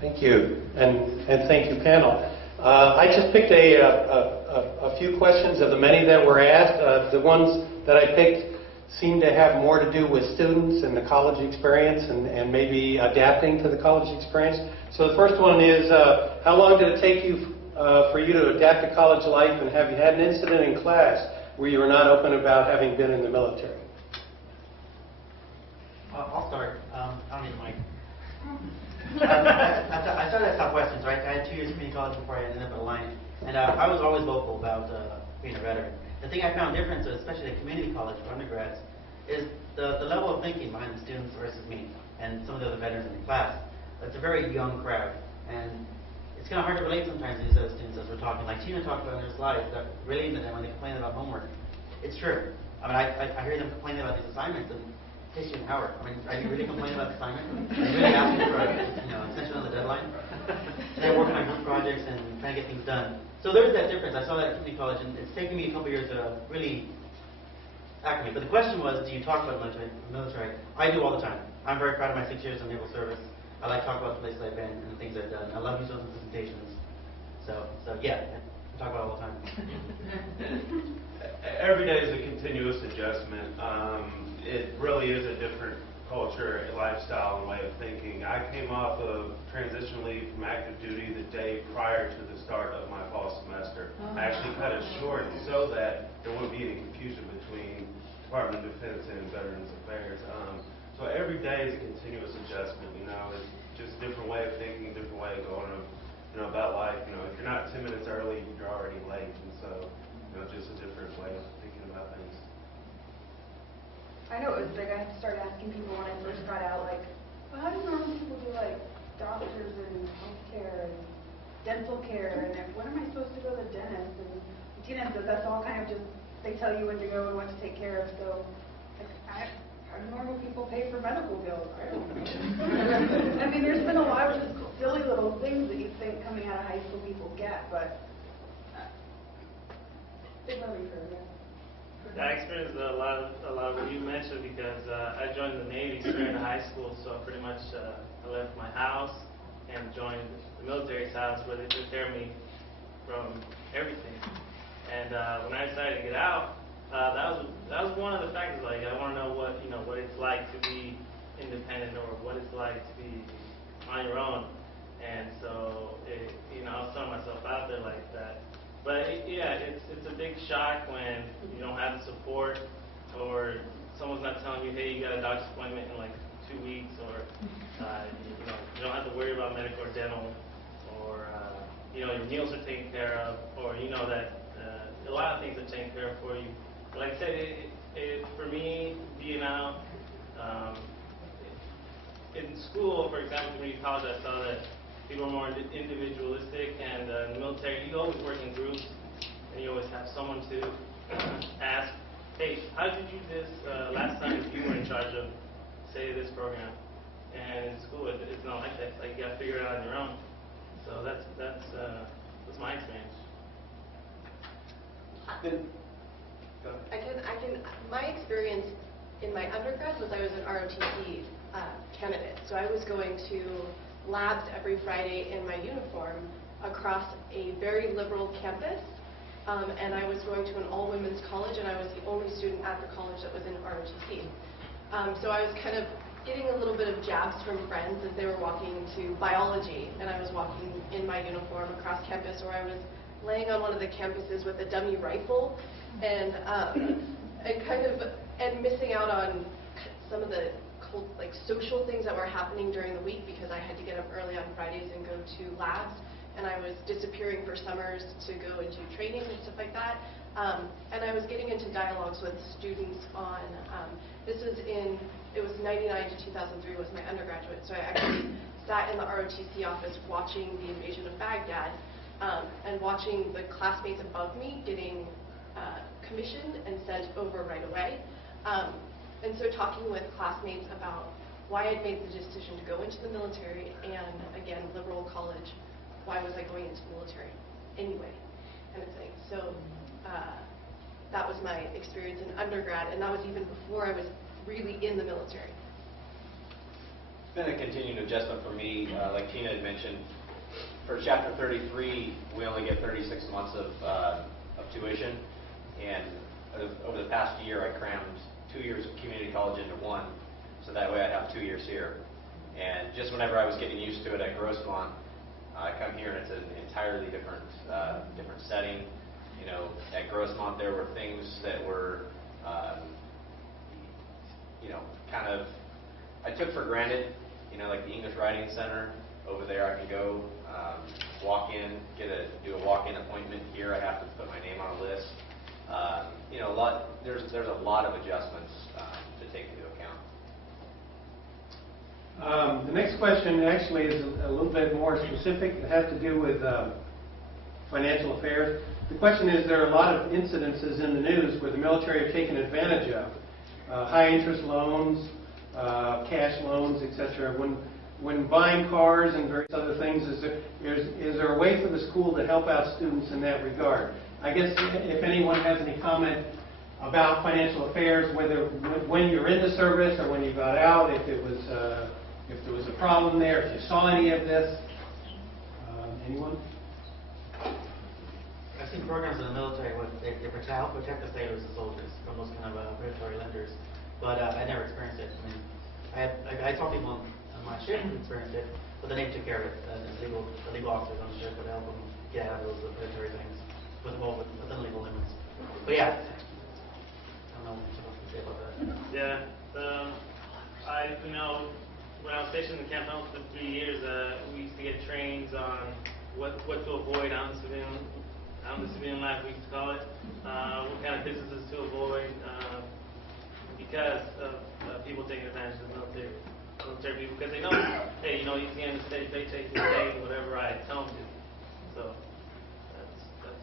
Thank you, and thank you, panel. I just picked a few questions of the many that were asked. The ones that I picked seem to have more to do with students and the college experience and maybe adapting to the college experience. So the first one is, how long did it take you for you to adapt to college life, and have you had an incident in class where you were not open about having been in the military? I'll start. I don't need a mic. I started at Southwestern, so I had 2 years of community college before I ended up at Alliant. And I was always vocal about being a veteran. The thing I found different, especially at community college for undergrads, is the level of thinking behind the students versus me and some of the other veterans in the class. It's a very young crowd, and it's kind of hard to relate sometimes to these other students as we're talking. Like Tina talked about in her slides, that relating to them when they complain about homework. It's true. I mean, I hear them complaining about these assignments, and it takes you an hour. I mean, are you really complaining about the assignment? Are you really asking for extension on the deadline? And then working on group projects and trying to get things done. So there's that difference. I saw that at community college, and it's taken me a couple years to really acclimate. But the question was, do you talk about military? I do all the time. I'm very proud of my 6 years in naval service. I like to talk about the places I've been and the things I've done. I love using those presentations. So yeah, I talk about it all the time. Every day is a continuous adjustment. It really is a different culture, lifestyle, and way of thinking. I came off of transition leave from active duty the day prior to the start of my fall semester. I actually cut it short so that there wouldn't be any confusion between Department of Defense and Veterans Affairs. So every day is a continuous adjustment. It's just a different way of thinking, different way of going about life. If you're not 10 minutes early, you're already late, and so just a different way of thinking about things. I know it was big. I had to start asking people when I first got out, like, well, how do normal people do, like, doctors and healthcare and dental care, and when am I supposed to go to the dentist? And Tina says that's all kind of just, they tell you when to go and what to take care of, so how do normal people pay for medical bills? I don't know. I mean, there's been a lot of just silly little things that you think coming out of high school people get, but big learning curve, yeah. I experienced a lot of what you mentioned because I joined the Navy straight out of high school, so pretty much I left my house and joined the military's house where they took care of me from everything. And when I decided to get out, that was one of the factors. Like, I want to know what it's like to be independent or what it's like to be on your own. And so I was throwing myself out there like that. But it's a big shock when you don't have the support, or someone's not telling you, hey, you got a doctor's appointment in like 2 weeks, or you don't have to worry about medical or dental, or your meals are taken care of, or that a lot of things are taken care of for you. Like I said, for me, being out, in school, for example, community college, I saw that people are more individualistic, and in the military, you always work in groups, and you always have someone to ask, hey, how did you do this last time you were in charge of, say, this program? And in school, it's not like that. It's like you got to figure it out on your own. So that's my experience. My experience in my undergrad was I was an ROTC candidate. So I was going to labs every Friday in my uniform across a very liberal campus. And I was going to an all-women's college, and I was the only student at the college that was in ROTC. So I was kind of getting a little bit of jabs from friends as they were walking to biology, and I was walking in my uniform across campus, or I was laying on one of the campuses with a dummy rifle, and missing out on some of the social things that were happening during the week because I had to get up early on Fridays and go to labs, and I was disappearing for summers to go and do training and stuff like that. And I was getting into dialogues with students on, it was 99 to 2003 was my undergraduate, so I actually sat in the ROTC office watching the invasion of Baghdad, and watching the classmates above me getting commissioned and sent over right away. And so talking with classmates about why I'd made the decision to go into the military, and again, liberal college, why was I going into the military anyway, kind of thing. So that was my experience in undergrad, and that was even before I was really in the military. It's been a continued adjustment for me. Like Tina had mentioned, for Chapter 33, we only get 36 months of tuition, and over the past year, I crammed 2 years of community college into one, so that way I'd have 2 years here. And just whenever I was getting used to it at Grossmont, I come here and it's an entirely different setting. You know, at Grossmont there were things that were, kind of, I took for granted. You know, like the English Writing Center over there, I can go walk in, do a walk-in appointment. Here I have to put my name on a list. There's a lot of adjustments to take into account. The next question actually is a little bit more specific. It has to do with financial affairs. The question is, there are a lot of incidences in the news where the military have taken advantage of high interest loans, cash loans, etc. When buying cars and various other things, is there a way for the school to help out students in that regard? I guess if anyone has any comment about financial affairs, whether when you're in the service or when you got out, if there was a problem there, if you saw any of this, anyone? I've seen programs in the military where they help protect the sailors and soldiers from those kind of predatory lenders, but I never experienced it. I mean, I saw people on my ship who experienced it, but then they took care of it. The legal officers on the ship would help them get out of those predatory things within legal limits. But yeah, I don't know what else to say about that. Yeah, when I was stationed in Camp Helms for 3 years, we used to get trainings on what to avoid out in the civilian life, we used to call it. What kind of businesses to avoid because of people taking advantage of the military people, because they know, hey, you can't steady paycheck to pay whatever I tell them to. So that's.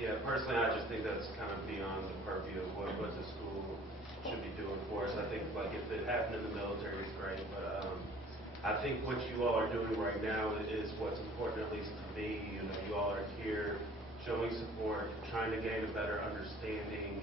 Yeah, personally, I just think that's kind of beyond the purview of what the school should be doing for us. I think, like, if it happened in the military, it's great, but I think what you all are doing right now is what's important, at least to me. You all are here showing support, trying to gain a better understanding,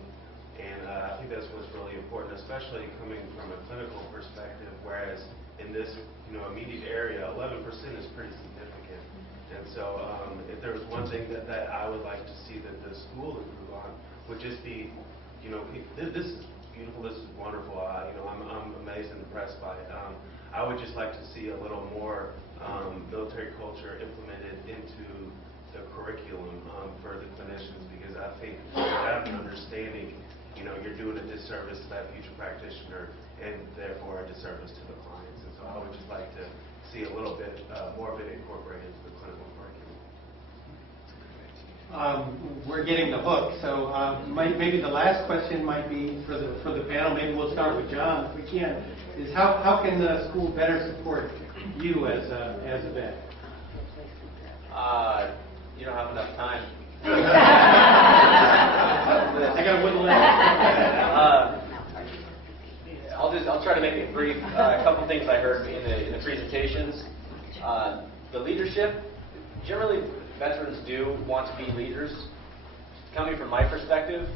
and I think that's what's really important, especially coming from a clinical perspective, whereas in this immediate area, 11% is pretty significant. And so if there was one thing that I would like to see that the school improve on would just be, this is beautiful, this is wonderful, I'm amazed and impressed by it. I would just like to see a little more military culture implemented into the curriculum for the clinicians, because I think without an understanding, you're doing a disservice to that future practitioner and therefore a disservice to the clients. And so I would just like to see a little bit more of it incorporated into the clinical curriculum. we're getting the hook. So maybe the last question might be for the panel. Maybe we'll start with John, if we can. Is how can the school better support you as a vet? You don't have enough time. I got to whittle it. I'll try to make it brief. A couple things I heard in the presentations. The leadership. Generally, veterans do want to be leaders. Coming from my perspective,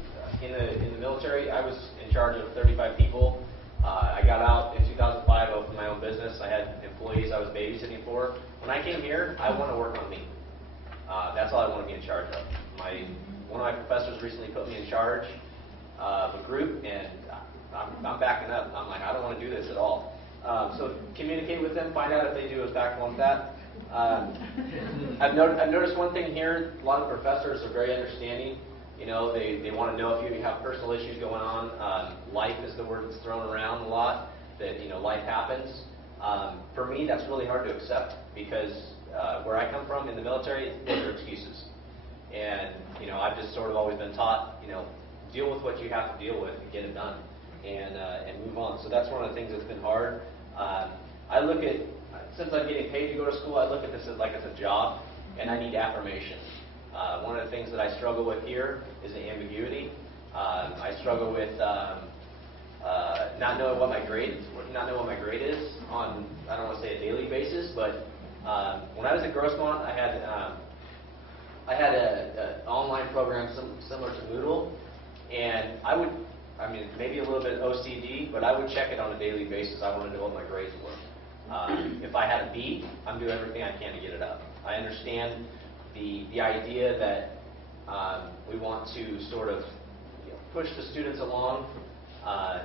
in the military, I was in charge of 35 people. I got out in 2005, I opened my own business. I had employees I was babysitting for. When I came here, I want to work on me. That's all I want to be in charge of. One of my professors recently put me in charge of a group, and I'm backing up. I'm like, I don't want to do this at all. So communicate with them, find out if they do exactly want that. I've noticed one thing here. A lot of professors are very understanding. You know, they want to know if you have personal issues going on. Life is the word that's thrown around a lot. That, you know, life happens. For me, that's really hard to accept because where I come from in the military, those are excuses. And, you know, I've just sort of always been taught, you know, deal with what you have to deal with and get it done and move on. So that's one of the things that's been hard. I look at, since I'm getting paid to go to school, I look at this as like it's a job, and I need affirmation. One of the things that I struggle with here is the ambiguity. I struggle with not knowing what my grade is on, I don't want to say a daily basis, but when I was at Grossmont, I had an online program similar to Moodle, and I mean, maybe a little bit OCD, but I would check it on a daily basis. I wanted to know what my grades were. If I had a B, I'm doing everything I can to get it up. I understand the idea that we want to sort of, you know, push the students along.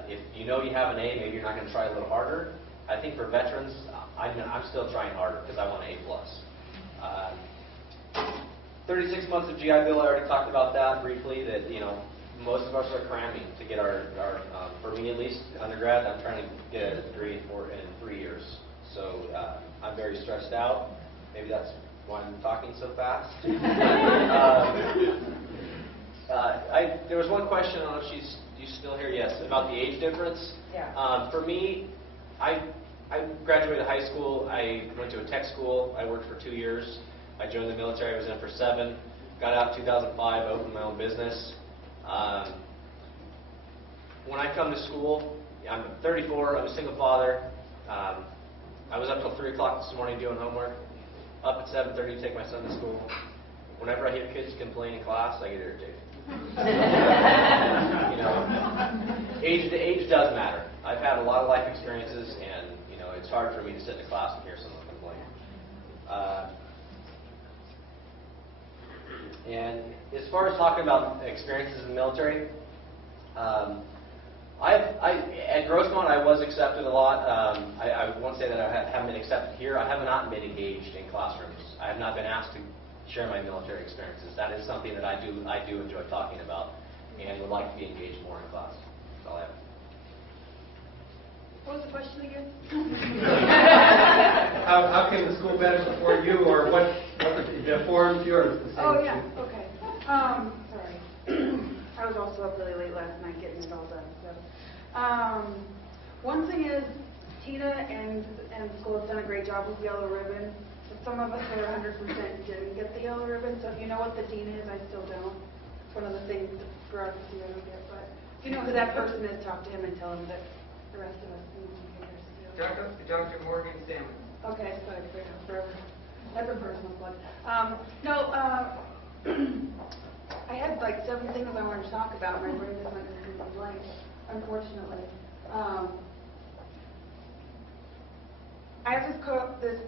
If you know you have an A, maybe you're not going to try a little harder. I think for veterans, I'm still trying harder because I want an A+. 36 months of GI Bill, I already talked about that briefly, that, you know, most of us are cramming to get our for me at least, undergrad, I'm trying to get a degree in 3 years. So I'm very stressed out. Maybe that's why I'm talking so fast. There was one question, I don't know if she's still here, yes, about the age difference. Yeah. For me, I graduated high school, I went to a tech school, I worked for 2 years. I joined the military, I was in for 7. Got out in 2005, opened my own business. When I come to school, I'm 34, I'm a single father. I was up till 3 o'clock this morning doing homework. Up at 7:30 to take my son to school. Whenever I hear kids complain in class, I get irritated. You know, age does matter. I've had a lot of life experiences, and, you know, it's hard for me to sit in a class and hear someone complain. And as far as talking about experiences in the military, at Grossmont I was accepted a lot. I won't say that I haven't been accepted here. I have not been engaged in classrooms. I have not been asked to share my military experiences. That is something that I do enjoy talking about and would like to be engaged more in class. That's all I have. What was the question again? How can the school better support you, or what the forum's yours? Oh, yeah, okay. Sorry. I was also up really late last night getting it all done. So, one thing is, Tina and the school have done a great job with Yellow Ribbon. But some of us that are 100% didn't get the Yellow Ribbon. So if you know what the dean is, I still don't. It's one of the things that bureaucracy I don't get. But if you know who that person is, talk to him and tell him that the rest of us need to get ours too. Dr. Morgan Salmon. Okay, so forever. That's a personal plug. I had like 7 things I wanted to talk about, and my brain just went completely blank, unfortunately. I have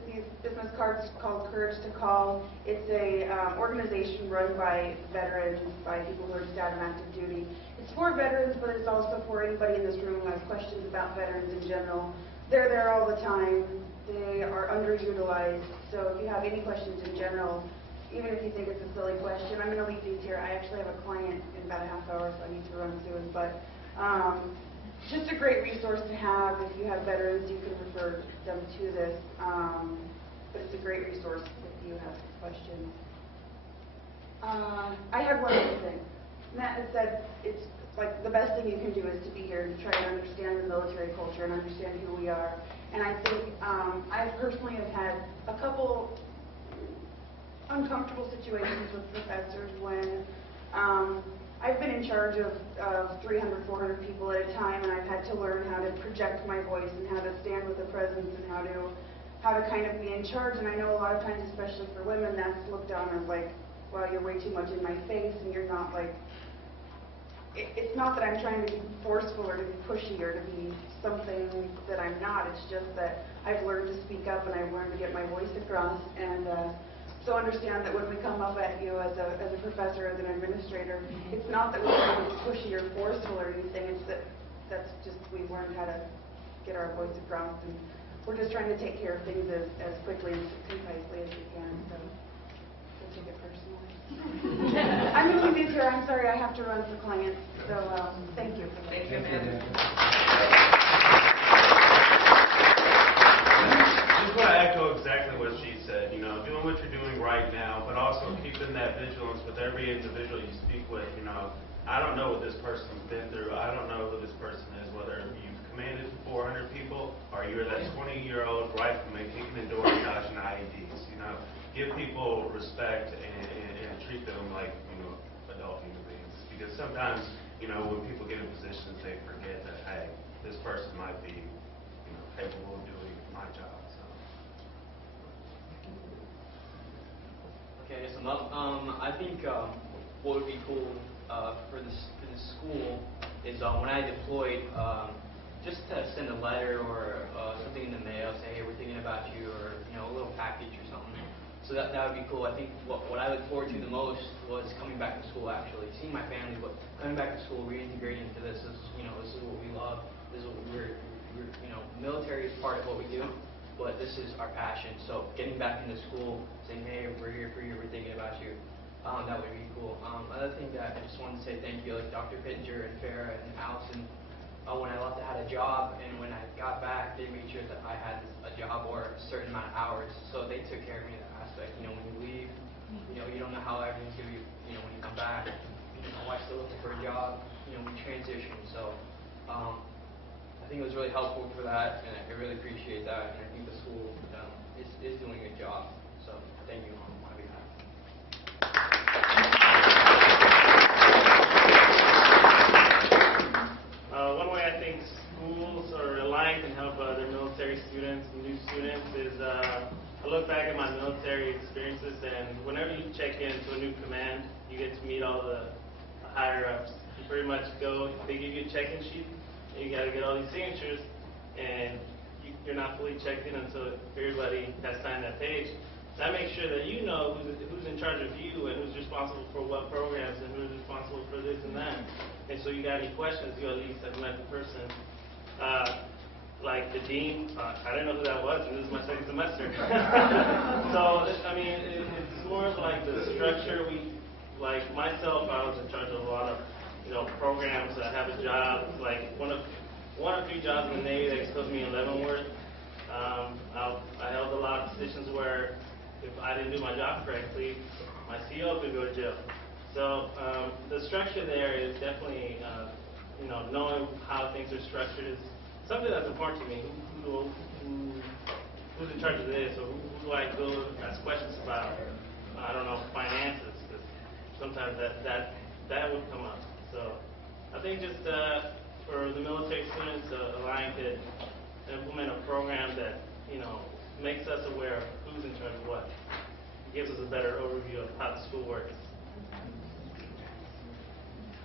these business cards called Courage to Call. It's a organization run by veterans, by people who are just out of active duty. It's for veterans, but it's also for anybody in this room who has questions about veterans in general. They're there all the time. They are underutilized. So if you have any questions in general, even if you think it's a silly question, I'm going to leave these here. I actually have a client in about a half hour, so I need to run soon. But just a great resource to have. If you have veterans, you can refer them to this. But it's a great resource if you have questions. I had one other thing. Matt has said it's like the best thing you can do is to be here and try to understand the military culture and understand who we are. And I think I personally have had a couple uncomfortable situations with professors when I've been in charge of 300, 400 people at a time, and I've had to learn how to project my voice and how to stand with a presence and how to kind of be in charge. And I know a lot of times, especially for women, that's looked on as like, well, you're way too much in my face, and you're not like. It's not that I'm trying to be forceful or to be pushy or to be something that I'm not. It's just that I've learned to speak up and I've learned to get my voice across. And so understand that when we come up at you as a professor, as an administrator, it's not that we're trying to be pushy or forceful or anything. It's that's just we've learned how to get our voice across, and we're just trying to take care of things as quickly and concisely as we can. So don't take it personally. I'm going to leave here. I'm sorry, I have to run for clients. So thank you. Thank you, ma'am. Just want to echo exactly what she said. You know, doing what you're doing right now, but also keeping that vigilance with every individual you speak with. You know, I don't know what this person's been through. I don't know who this person is, whether you've commanded 400 people or you're that 20-year-old rifleman kicking in doors, dodging IEDs. You know, give people respect and treat them like, you know, adult human beings. Because sometimes, you know, when people get in positions, they forget that, hey, this person might be, you know, capable of doing my job. So. Okay, so I think what would be cool for this school is when I deployed, just to send a letter or something in the mail, say, hey, we're thinking about you, or you know, a little package or something. So that would be cool. I think what I look forward to the most was coming back to school, actually seeing my family, but coming back to school, reintegrating into this. This is what we love. This is what we're you know, military is part of what we do, but this is our passion. So getting back into school, saying, hey, we're here for you, we're thinking about you. That would be cool. Another thing that I just wanted to say thank you, like Dr. Pittenger and Farah and Allison. When I left, I had a job, and when I got back, they made sure that I had a job or a certain amount of hours. So they took care of me in that aspect. You know, when you leave, you know, you don't know how everything's going to be, you know, when you come back. You know, my wife's still looking for a job. You know, we transition. So I think it was really helpful for that, and I really appreciate that. And I think the school is doing a good job. So thank you on my behalf. One way I think schools or Alliant can help their military students and new students is I look back at my military experiences, and whenever you check into a new command, you get to meet all the higher-ups. You pretty much go, they give you a check-in sheet, and you got to get all these signatures, and you're not fully checked in until everybody has signed that page. That makes sure that you know who's in charge of you and who's responsible for what programs and who's responsible for this and that. And so you got any questions, you at least have met the person. Like the dean, I didn't know who that was, and this is my second semester. So, I mean, it's more of like the structure. Like myself, I was in charge of a lot of, you know, programs. I have a job, like one of 3 jobs in the Navy that exposed me in Leavenworth. I held a lot of positions where if I didn't do my job correctly, my CO could go to jail. So the structure there is definitely, you know, knowing how things are structured is something that's important to me. Who's in charge of this, or who do I go ask questions about? I don't know, finances, because sometimes that would come up. So I think just for the military students, Alliant could implement a program that, you know, makes us aware of who's in charge of what. It gives us a better overview of how the school works.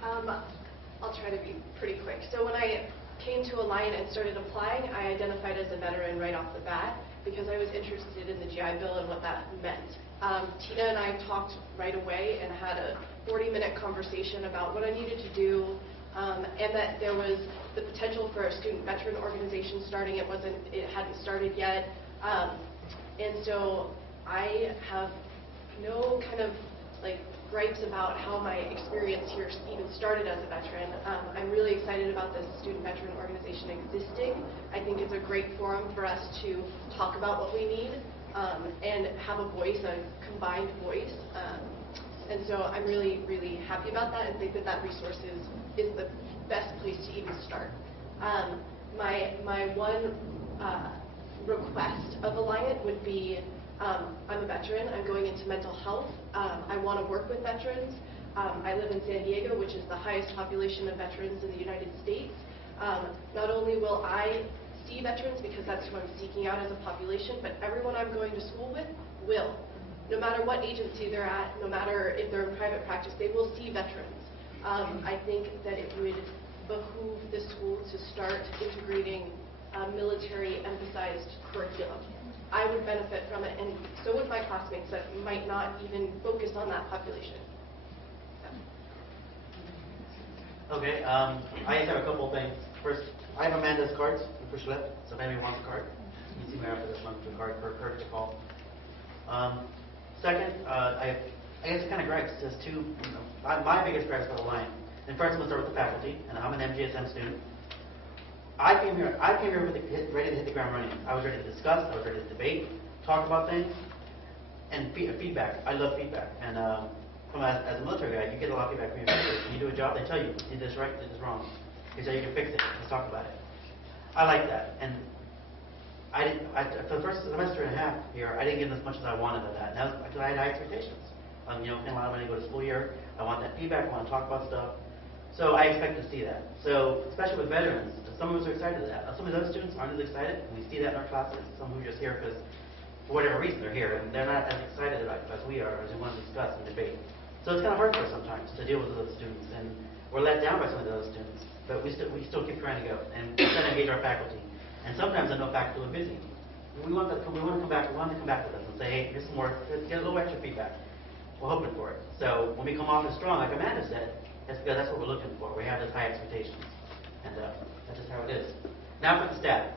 I'll try to be pretty quick. So when I came to Alliant and started applying, I identified as a veteran right off the bat because I was interested in the GI Bill and what that meant. Tina and I talked right away and had a 40-minute conversation about what I needed to do, and that there was the potential for a student veteran organization starting. It hadn't started yet, and so I have no kind of like gripes about how my experience here even started as a veteran. I'm really excited about this student veteran organization existing. I think it's a great forum for us to talk about what we need and have a voice, a combined voice. And so I'm really, really happy about that and think that that resource is the best place to even start. My one request of Alliant would be, I'm a veteran, I'm going into mental health, I want to work with veterans. I live in San Diego, which is the highest population of veterans in the United States. Not only will I see veterans because that's who I'm seeking out as a population, but everyone I'm going to school with will. No matter what agency they're at, no matter if they're in private practice, they will see veterans. I think that it would behoove the school to start integrating military-emphasized curriculum. I would benefit from it, and so would my classmates that might not even focus on that population. Okay, I just have a couple of things. First, I have Amanda's cards for Schlep, so if anyone wants a card, you can see me after this month for a card for her to call. Second, I guess kind of gripes. There's two, my biggest gripes about Alliant. And first, I'm going to start with the faculty, and I'm an MGSM student. I came here ready to hit the ground running. I was ready to discuss, I was ready to debate, talk about things, and feedback. I love feedback. And as a military guy, you get a lot of feedback from your superiors. When you do a job, they tell you, you did this right, you did this wrong. They tell you can fix it. Let's talk about it. I like that. And for the first semester and a half here, I didn't get as much as I wanted of that. And that was because I had high expectations. Paying a lot of money to go to school year. I want that feedback. I want to talk about stuff. So I expect to see that. So especially with veterans, some of us are excited to that. Some of those students aren't as excited, and we see that in our classes. Some who are just here because, for whatever reason, they're here, and they're not as excited about it as we are, as we want to discuss and debate. So it's kind of hard for us sometimes to deal with those students, and we're let down by some of those students. But we still keep trying to go, and we try to engage our faculty. And sometimes I know faculty are busy. And we want to come back. We want them to come back with us and say, hey, here's some more. Let's get a little extra feedback. We're hoping for it. So when we come off as strong, like Amanda said, that's because that's what we're looking for. We have those high expectations, and that's just how it is. Now for the staff.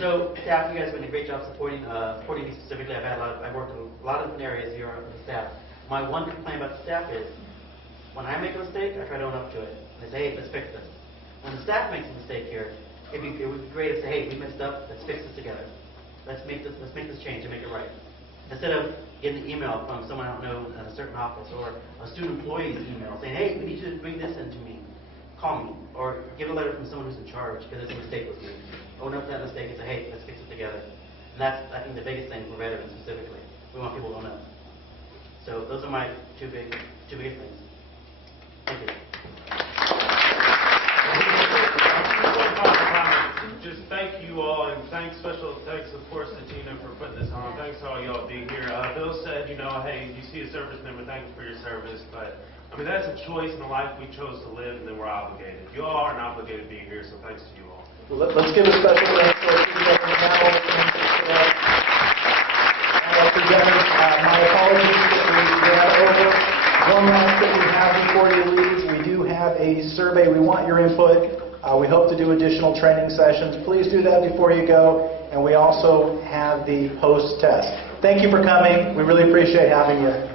So staff, you guys have done a great job supporting me specifically. I've worked in a lot of different areas here with the staff. My one complaint about the staff is when I make a mistake, I try to own up to it. I say, hey, let's fix this. When the staff makes a mistake here, it would be great to say, hey, we messed up. Let's fix this together. Let's make this change and make it right. Instead of getting an email from someone I don't know in a certain office or a student employee's email saying, hey, we need you to bring this into me. Call me. Or get a letter from someone who's in charge because there's a mistake with me. Own up to that mistake and say, hey, let's fix it together. And that's, I think, the biggest thing for veterans specifically. We want people to own up. So those are my two biggest things. Thank you. Just thank you all, and special thanks, of course, to Tina for putting this on. Thanks to all y'all being here. Bill said, hey, you see a service member, thank you for your service. But, that's a choice in the life we chose to live, and then we're obligated. You all aren't obligated to be here, so thanks to you all. Let's give a special thanks to our presenters. My apologies that we ran over. One last thing we have before you leave. We do have a survey. We want your input. We hope to do additional training sessions. Please do that before you go. And we also have the post-test. Thank you for coming. We really appreciate having you.